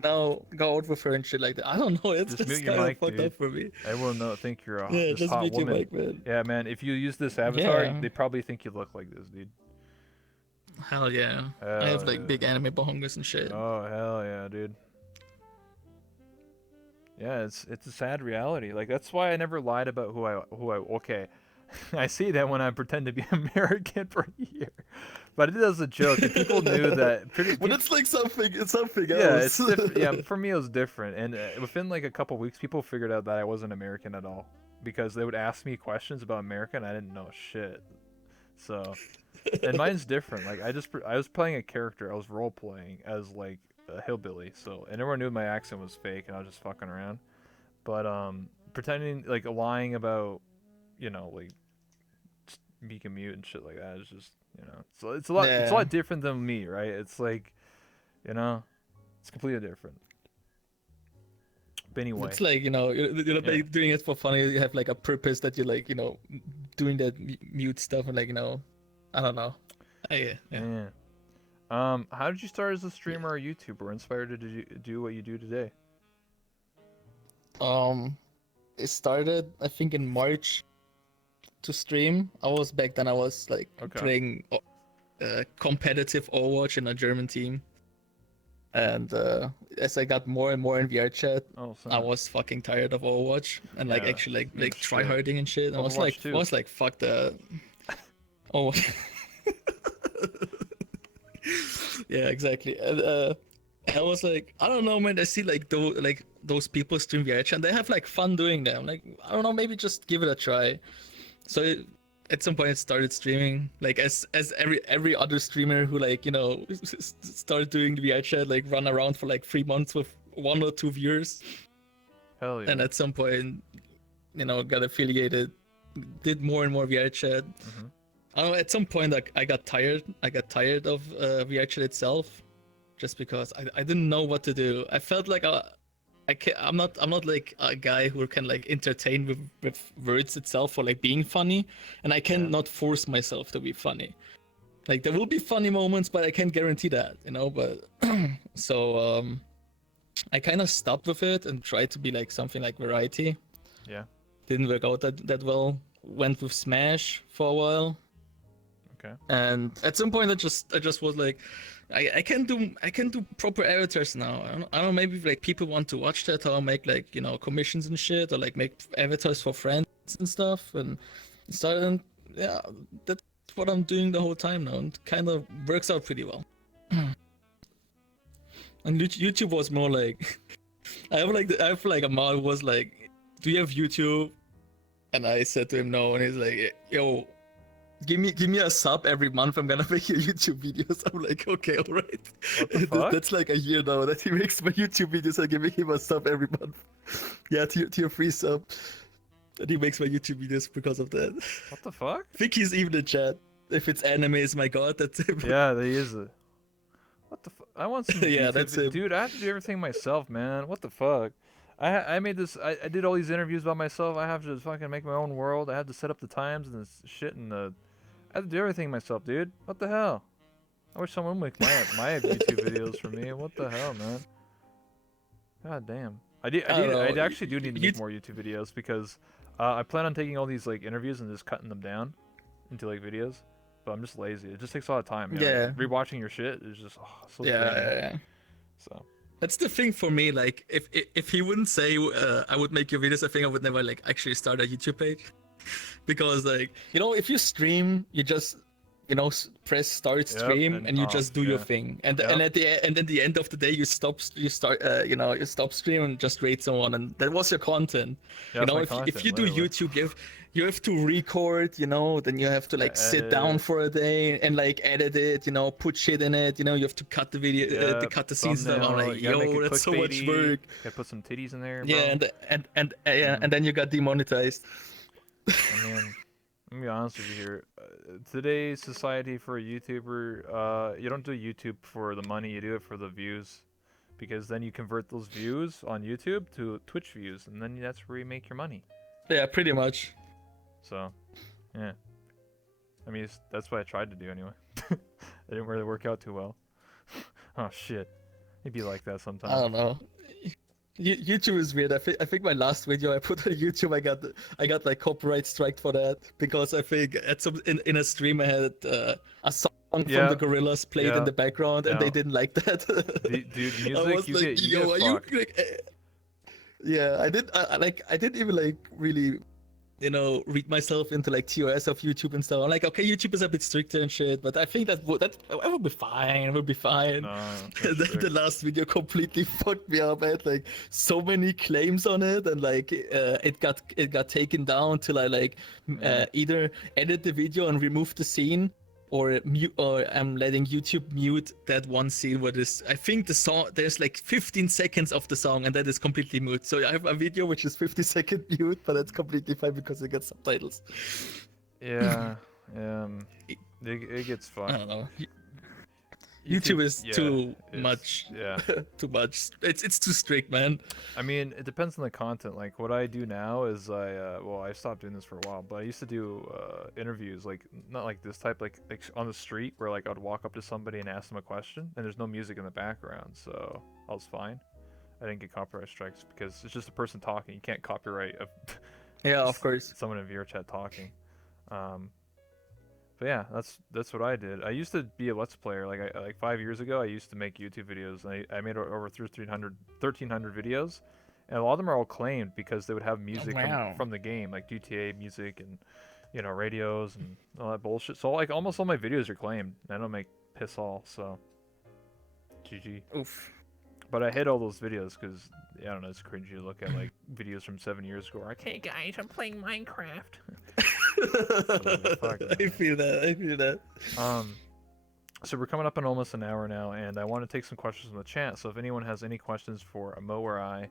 go out with her and shit like that. I don't know. It's Just mute just your kind of mic, fucked dude. up for me. Everyone think you're Yeah, this just hot mute your woman. mic, man. Yeah, man. If you use this avatar, Yeah, they probably think you look like this, dude. hell yeah. I have Hell like yeah. big anime bahongas and shit. Oh hell yeah, dude. Yeah, it's a sad reality. Like that's why I never lied about who I. Okay, I see that when I pretend to be American for a year, but it is a joke. And people knew that. But it's like something Yeah, it's else. different. Yeah, for me it was different, and within like a couple weeks, people figured out that I wasn't American at all because they would ask me questions about America, and I didn't know shit. So, and mine's different. Like I was playing a character. I was role playing as like a hillbilly. So, and everyone knew my accent was fake, and I was just fucking around. But pretending like lying about, like just being a mute and shit like that is just, so it's a Yeah. lot different than me, right? It's like, you know, it's completely different. But anyway, It's like, you're not yeah, like doing it for fun. You have like a purpose that you're like, doing that mute stuff and like, I don't know. Yeah. yeah. How did you start as a streamer or YouTuber? Inspired to do what you do today? Um, it started, I think, in March to stream. Back then I was like Okay. playing competitive Overwatch in a German team. And as I got more and more in VR chat, Oh, I was fucking tired of Overwatch and like Yeah, actually like no try shit. harding and shit. And Overwatch 2. I was like, fuck that. Oh, yeah, exactly. And I was like, I don't know, man. I see like those people stream VR chat and they have like fun doing them. Like, I don't know, maybe just give it a try. So at some point, I started streaming, like as every other streamer who like started doing the VR chat, like run around for like 3 months with 1 or 2 viewers, Hell yeah. and at some point, got affiliated, did more and more VR chat. Mhm. I don't know. At some point, like I got tired. I got tired of VR chat itself, just because I didn't know what to do. I felt like I'm not like a guy who can like entertain with words itself or like being funny, and I cannot force myself to be funny. Like there will be funny moments, but I can't guarantee that, But so I kind of stopped with it and tried to be like something like variety. Yeah. Didn't work out that well. Went with Smash for a while, Okay. and at some point I just was like, I can do proper avatars now. I don't know, maybe like people want to watch that, or I'll make like commissions and shit, or like make avatars for friends and stuff. And started, yeah, that's what I'm doing the whole time now, and kind of works out pretty well. And YouTube was more like, I have like a mod was like, do you have YouTube? And I said to him no, and he's like, yo, give me a sub every month. I'm gonna make your YouTube videos. I'm like, okay, all right. What the fuck? That's like a year now that he makes my YouTube videos. I'm giving him a sub every month. Yeah, tier free sub. And he makes my YouTube videos because of that. What the fuck? I think he's even in chat. If it's anime, is my god. That's him. Yeah, he is a. What the fuck? I want some. Yeah, YouTube that's him. Dude, I have to do everything myself, man. What the fuck? I made this. I did all these interviews by myself. I have to fucking make my own world. I have to set up the times and this shit and the. I have to do everything myself, dude. What the hell? I wish someone would make my YouTube videos for me. What the hell, man? God damn. I actually do need to make more YouTube videos because I plan on taking all these like interviews and just cutting them down into like videos. But I'm just lazy. It just takes a lot of time. You know? Yeah. Rewatching your shit is just so Yeah. So. That's the thing for me. Like, if he wouldn't say I would make your videos, I think I would never like actually start a YouTube page, because like if you stream, you just press start stream and you just do your thing, and at the end of the day you stop stream and just rate someone, and that was your content. If you do YouTube, you have to record, then you have to like sit down for a day and like edit it, put shit in it, you have to cut the video, cut the scenes down. I'm like, yo, that's so much work. Gotta put some titties in there, bro. Yeah, and then you got demonetized. I mean, let me be honest with you here. Today's society for a YouTuber, you don't do YouTube for the money, you do it for the views. Because then you convert those views on YouTube to Twitch views, and then that's where you make your money. Yeah, pretty much. So, yeah. I mean, that's what I tried to do anyway. It didn't really work out too well. Oh, shit. It'd be like that sometimes. I don't know. YouTube is weird. I think my last video I put on YouTube, I got like copyright strike for that, because I think in a stream I had a song from the Gorillaz played in the background, and they didn't like that. Dude, music, yeah, I didn't even like really read myself into like TOS of YouTube and stuff. I'm like, okay, YouTube is a bit stricter and shit, but I think that would be fine. It would be fine. No, the last video completely fucked me up. I had like so many claims on it, and like it got taken down till I like either edit the video and remove the scene, or I'm letting YouTube mute that one scene where I think the song, there's like 15 seconds of the song, and that is completely mute. So I have a video which is 50-second mute, but it's completely fine because it gets subtitles. Yeah, it gets fun. I don't know. YouTube is too much. Yeah. Too much. It's too strict, man. I mean, it depends on the content. Like what I do now is I stopped doing this for a while, but I used to do interviews, like not like this type, like on the street, where like I'd walk up to somebody and ask them a question, and there's no music in the background, so I was fine. I didn't get copyright strikes because it's just a person talking. You can't copyright yeah, of course, someone in VR chat talking. But yeah, that's what I did. I used to be a Let's Player. Like 5 years ago, I used to make YouTube videos. And I made over 1,300 videos, and a lot of them are all claimed because they would have music from the game, like GTA music and radios and all that bullshit. So like almost all my videos are claimed. I don't make piss all, so GG. Oof. But I hate all those videos because I don't know, it's cringy to look at like videos from 7 years ago. Like, hey guys, I'm playing Minecraft. I feel that. So we're coming up on almost an hour now, and I want to take some questions from the chat. So if anyone has any questions for Mo or I,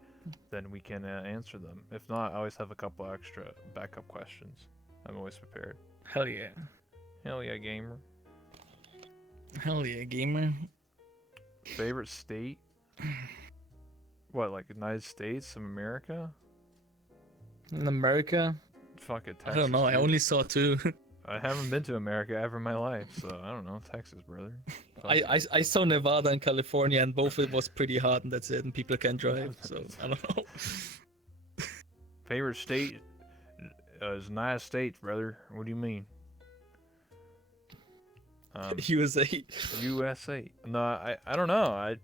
then we can answer them. If not, I always have a couple extra backup questions. I'm always prepared. Hell yeah. Hell yeah, gamer. Hell yeah, gamer. Favorite state? What, like United States of America? In America? Fuck it, Texas. I don't know. Dude. I only saw 2. I haven't been to America ever in my life, so I don't know. Texas, brother. I saw Nevada and California, and both it was pretty hot, and that's it. And people can't drive, so I don't know. Favorite state is United States, brother. What do you mean? USA. USA. No, I don't know. I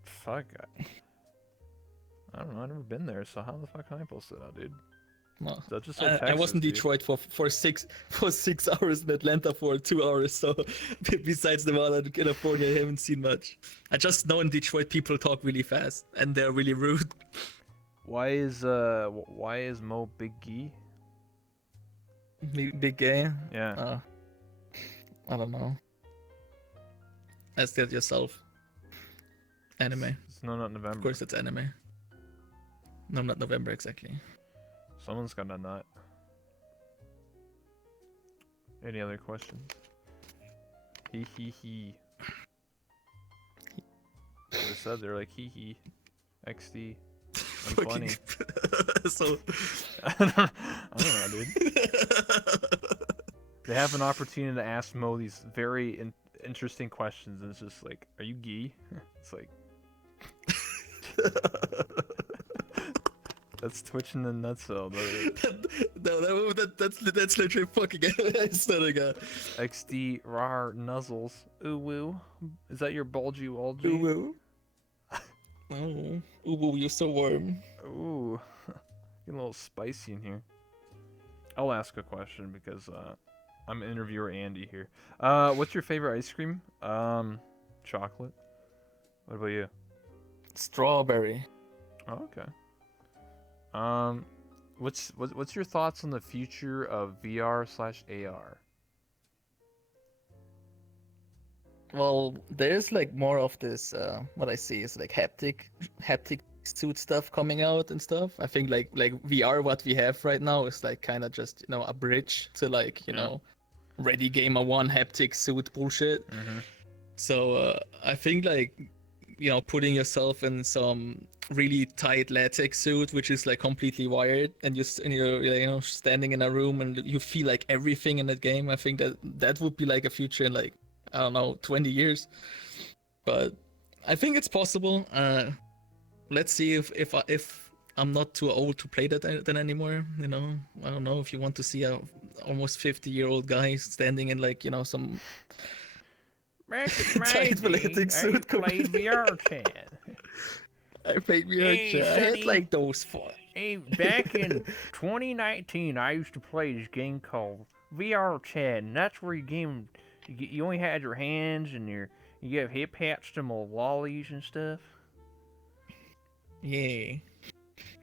don't know. I've never been there, so how the fuck can I post it out, dude? Well, just say Texas, I was in Detroit for 6 hours, in Atlanta for 2 hours. So besides Nevada and California, I haven't seen much. I just know in Detroit people talk really fast and they're really rude. Why is Mo Big Gay? Big gay? Yeah. I don't know. Ask that yourself. Anime. It's not November. Of course, it's anime. No, not November exactly. Someone's got a nut. Any other questions? Hee hee hee. They said they're like hee hee. XD. I'm funny. So. I don't know, dude. They have an opportunity to ask Mo these very interesting questions, and it's just like, are you gay? It's like. That's twitching the nutso. No, that's literally fucking aesthetic. XD rar nuzzles. Ooh woo. Is that your bulgy walgy? Ooh woo. Oh, ooh woo, you're so warm. Ooh. Getting a little spicy in here. I'll ask a question because I'm interviewer Andy here. What's your favorite ice cream? Chocolate. What about you? Strawberry. Oh, okay. What's your thoughts on the future of VR/AR? Well, there's like more of this. What I see is like haptic suit stuff coming out and stuff. I think like VR, what we have right now is like kind of just a bridge to like Ready Gamer 1 haptic suit bullshit. Mm-hmm. So I think like putting yourself in some really tight latex suit, which is like completely wired, and you're standing in a room and you feel like everything in that game. I think that would be like a future in like, I don't know, 20 years. But I think it's possible. Let's see if I'm not too old to play that then anymore. I don't know if you want to see a almost 50-year-old guy standing in like some tight latex suit. I played VR chat. I played VR chat. I had like those four. Hey, back in 2019, I used to play this game called VR Chat, and that's where you only had your hands and you have hip hats to more lollies and stuff. Yeah.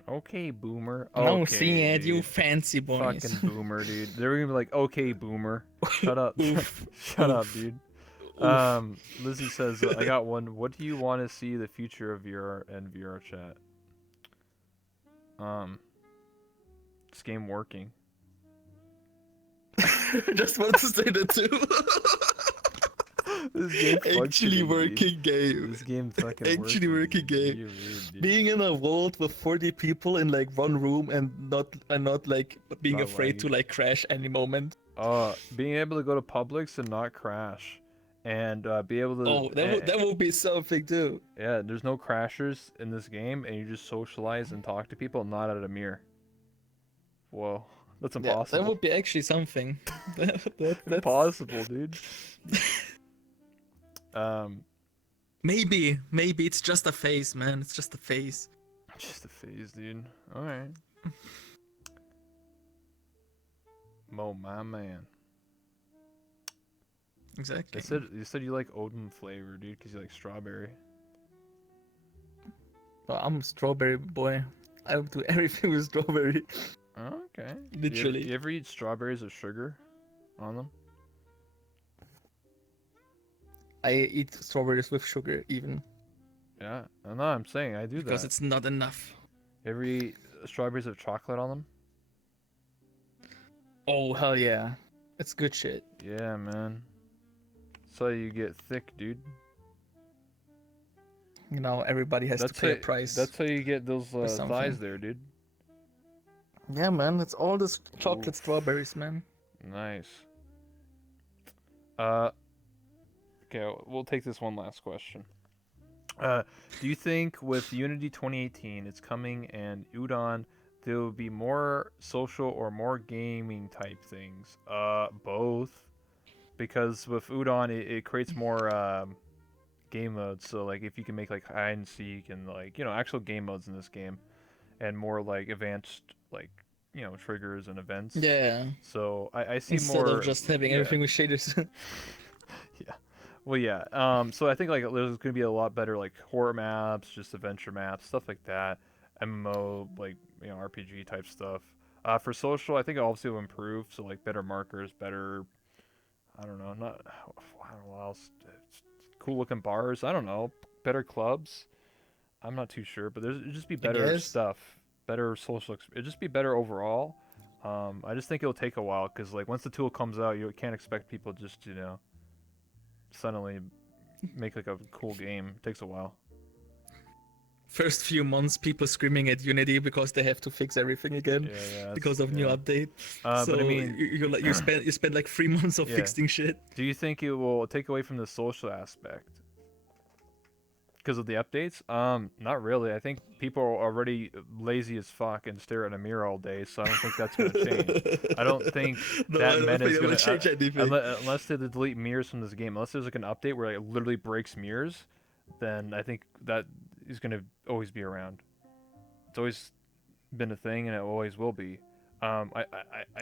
Okay, boomer. No, Okay, see it, dude. you fancy boys. Fucking boomer, dude. They're gonna be like, okay, boomer. Shut up. Shut up, dude. Lizzie says, I got one. What do you want to see the future of VR and VR chat? This game working. Just want to say that too. This game actually working game. This game fucking actually working game. You're weird, being in a world with 40 people in like one room and not like being afraid to like crash any moment. Being able to go to Publix and not crash. And be able to. That will be something too. Yeah, there's no crashers in this game, and you just socialize and talk to people, not at a mirror. Whoa, that's impossible. Yeah, that would be actually something. That's impossible, dude. Maybe it's just a phase, man. It's just a phase. Just a phase, dude. All right. Mo, my man. Exactly. You said you like Odin flavor, dude, because you like strawberry. Well, I'm a strawberry boy. I would do everything with strawberry. Oh, okay. Literally. You ever eat strawberries with sugar on them? I eat strawberries with sugar, even. Yeah, I know. I'm saying I do that because it's not enough. You ever eat strawberries with chocolate on them? Oh hell yeah, it's good shit. Yeah, man. So you get thick, dude. Everybody has to pay a price. That's how you get those thighs there, dude. Yeah, man. It's all this chocolate strawberries, man. Nice. Okay, we'll take this one last question. Do you think with Unity 2018, it's coming, and Udon, there will be more social or more gaming type things? Both. Because with Udon, it creates more game modes. So like if you can make like hide and seek and like actual game modes in this game, and more like advanced like triggers and events. Yeah. So I see Instead more of just having everything with shaders. Yeah. Well, yeah. So I think like there's gonna be a lot better like horror maps, just adventure maps, stuff like that. MMO like RPG type stuff. For social, I think it obviously will improve. So like better markers, better I don't know, not I don't know what else. Cool looking bars. I don't know, better clubs. I'm not too sure, but it'd just be I better guess. stuff, better social. It'd just be better overall. I just think it'll take a while because like once the tool comes out, you can't expect people just suddenly make like a cool game. It takes a while. First few months, people screaming at Unity because they have to fix everything again Yeah, yeah, because of new yeah. update. But I So mean, you spend like 3 months of yeah. fixing shit. Do you think it will take away from the social aspect because of the updates? Not really. I think people are already lazy as fuck and stare at a mirror all day, so I don't think that's gonna change. I don't think No, that I don't meta think is it will gonna change anything. unless they delete mirrors from this game. Unless there's like an update where it literally breaks mirrors, then I think that is gonna always be around. It's always been a thing, and it always will be. I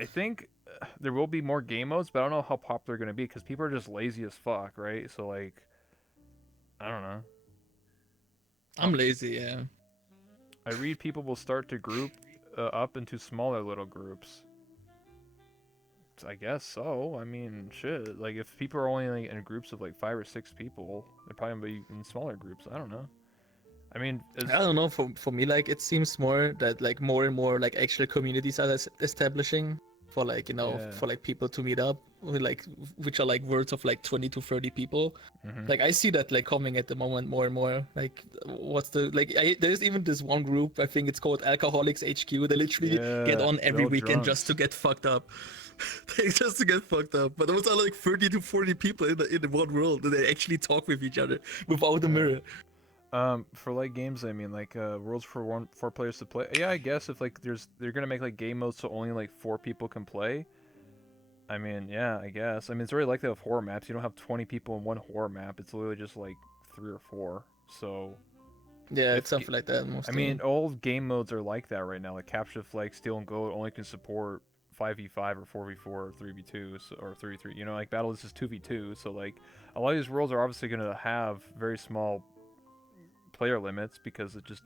think there will be more game modes, but I don't know how popular they're gonna be because people are just lazy as fuck, right? So like, I don't know. I'm lazy, yeah. I read people will start to group up into smaller little groups. I guess so. I mean, shit. Like, if people are only like, in groups of like 5 or 6 people, they're probably gonna be in smaller groups. I don't know. I mean, I don't know. For me, like it seems more that like more and more like actual communities are establishing for like yeah. for like people to meet up with like which are like words of like 20 to 30 people. Hmm. Like I see that like coming at the moment more and more. Like what's the like there's even this one group, I think it's called Alcoholics HQ. They literally get Yeah. on They're every all weekend just to drunks. get fucked up. They just to get fucked up. But those are like 30 to 40 people in the one world that they actually talk with each other without a Yeah. mirror. For like games, I mean, like worlds for 4 players to play. Yeah, I guess if like they're gonna make like game modes so only like 4 people can play. I mean, yeah, I guess. I mean, it's already like that with horror maps. You don't have 20 people in one horror map. It's literally just like 3 or 4. So Yeah, it's if something like that I mostly. mean, all game modes are like that right now. Like Capture the Flag, Steel and Gold only can support 5v5 or 4v4 or 3v2 or 3v3. You know, like Battle is just 2v2. So like a lot of these worlds are obviously gonna have very small player limits because it just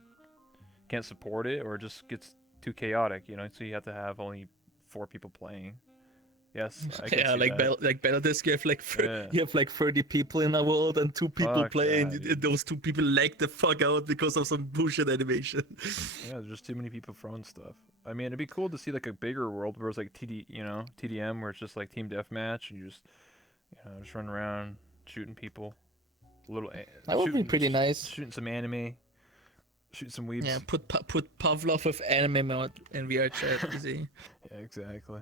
can't support it or it just gets too chaotic. You know, so you have to have only 4 people playing. Yes, I could Yeah, see that. like Battledesk, you have like Yeah. you have like 30 people in a world and 2 people Fuck play, and that, dude. those 2 people lag the fuck out because of some bullshit animation. Yeah, there's just too many people throwing stuff. I mean, it'd be cool to see like a bigger world where it's like TDM, where it's just like team deathmatch and you just run around shooting people, That would be pretty nice. shooting some anime, shooting some Yeah, weebs. put Pavlov with anime mode in VR chat. Easy. Yeah, exactly.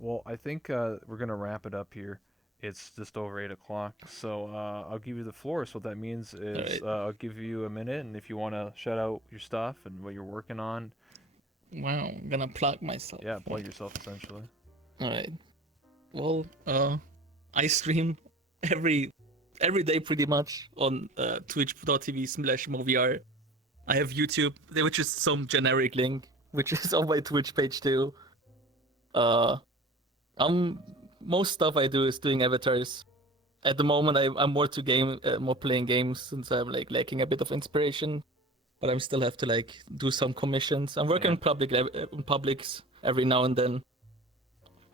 Well, I think we're gonna wrap it up here. It's just over 8 o'clock, so I'll give you the floor. So what that means All is right. I'll give you a minute, and if you want to shout out your stuff and what you're working on, Wow, I'm gonna plug myself. yeah, plug Wait. yourself essentially. All right. Well, I stream every every day pretty much on twitch.tv/MoeVR. I have YouTube, which is some generic link, which is on my Twitch page too. Uh, I'm most stuff I do is doing avatars. At the moment, I'm more to more playing games since I'm like lacking a bit of inspiration. But I still have to like do some commissions. I'm working Yeah. on publics every now and then.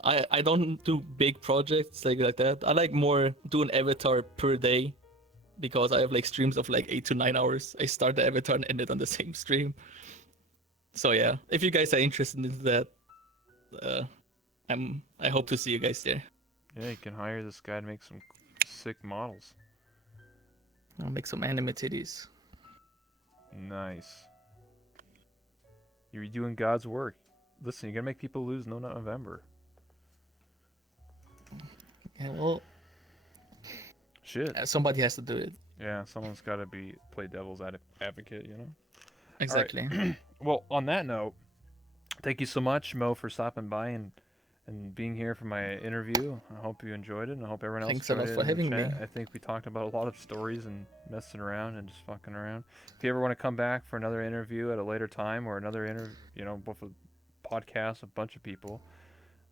I don't do big projects like that. I like more do an avatar per day because I have like streams of like 8 to 9 hours. I start the avatar and end it on the same stream. So yeah, if you guys are interested in that, uh, I hope to see you guys there. Yeah, you can hire this guy to make some sick models. I'll make some anime titties. Nice. You're doing God's work. Listen, you're gonna make people lose No Nut November. Yeah, well, Shit. somebody has to do it. Yeah, someone's gotta play devil's advocate, you know? Exactly. Alright. Well, on that note, thank you so much, Mo, for stopping by and being here for my interview. I hope you enjoyed it, and I hope everyone else Thanks a enjoyed lot it for in the having me. chat. I think we talked about a lot of stories and messing around and just fucking around. If you ever want to come back for another interview at a later time or another interview, with a podcast, a bunch of people,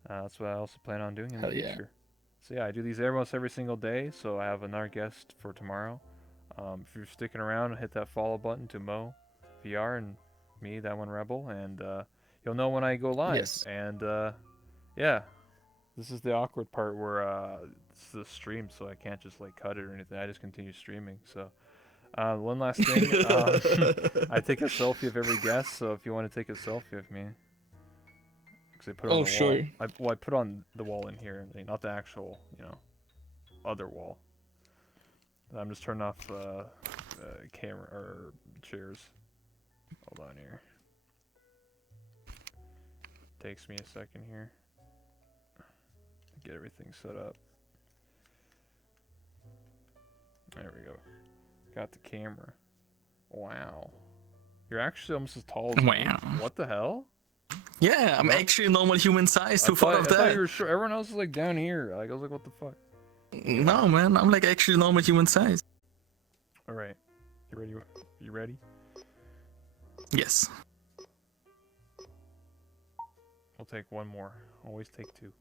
that's what I also plan on doing in the Hell yeah. future. So yeah, I do these almost every single day. So I have another guest for tomorrow. If you're sticking around, hit that follow button to Mo VR and me, that one Rebel, and you'll know when I go live. Yes. And yeah, This is the awkward part where it's the stream, so I can't just like cut it or anything. I just continue streaming. So, one last thing, I take a selfie of every guest. So if you want to take a selfie of me, because I put it on Oh, the wall. sure. I put on the wall in here, like, not the actual, other wall. I'm just turning off camera or chairs. Hold on here. Takes me a second here. Get everything set up. There we go. Got the camera. Wow. You're actually almost as tall as me. Wow. What the hell? Yeah, I'm What? actually a normal human size. I Who thought of thought that? you were short. Everyone else is like down here. Like I was like, what the fuck? No, man, I'm like actually normal human size. All right. You ready? You ready? Yes. We'll take one more. Always take two.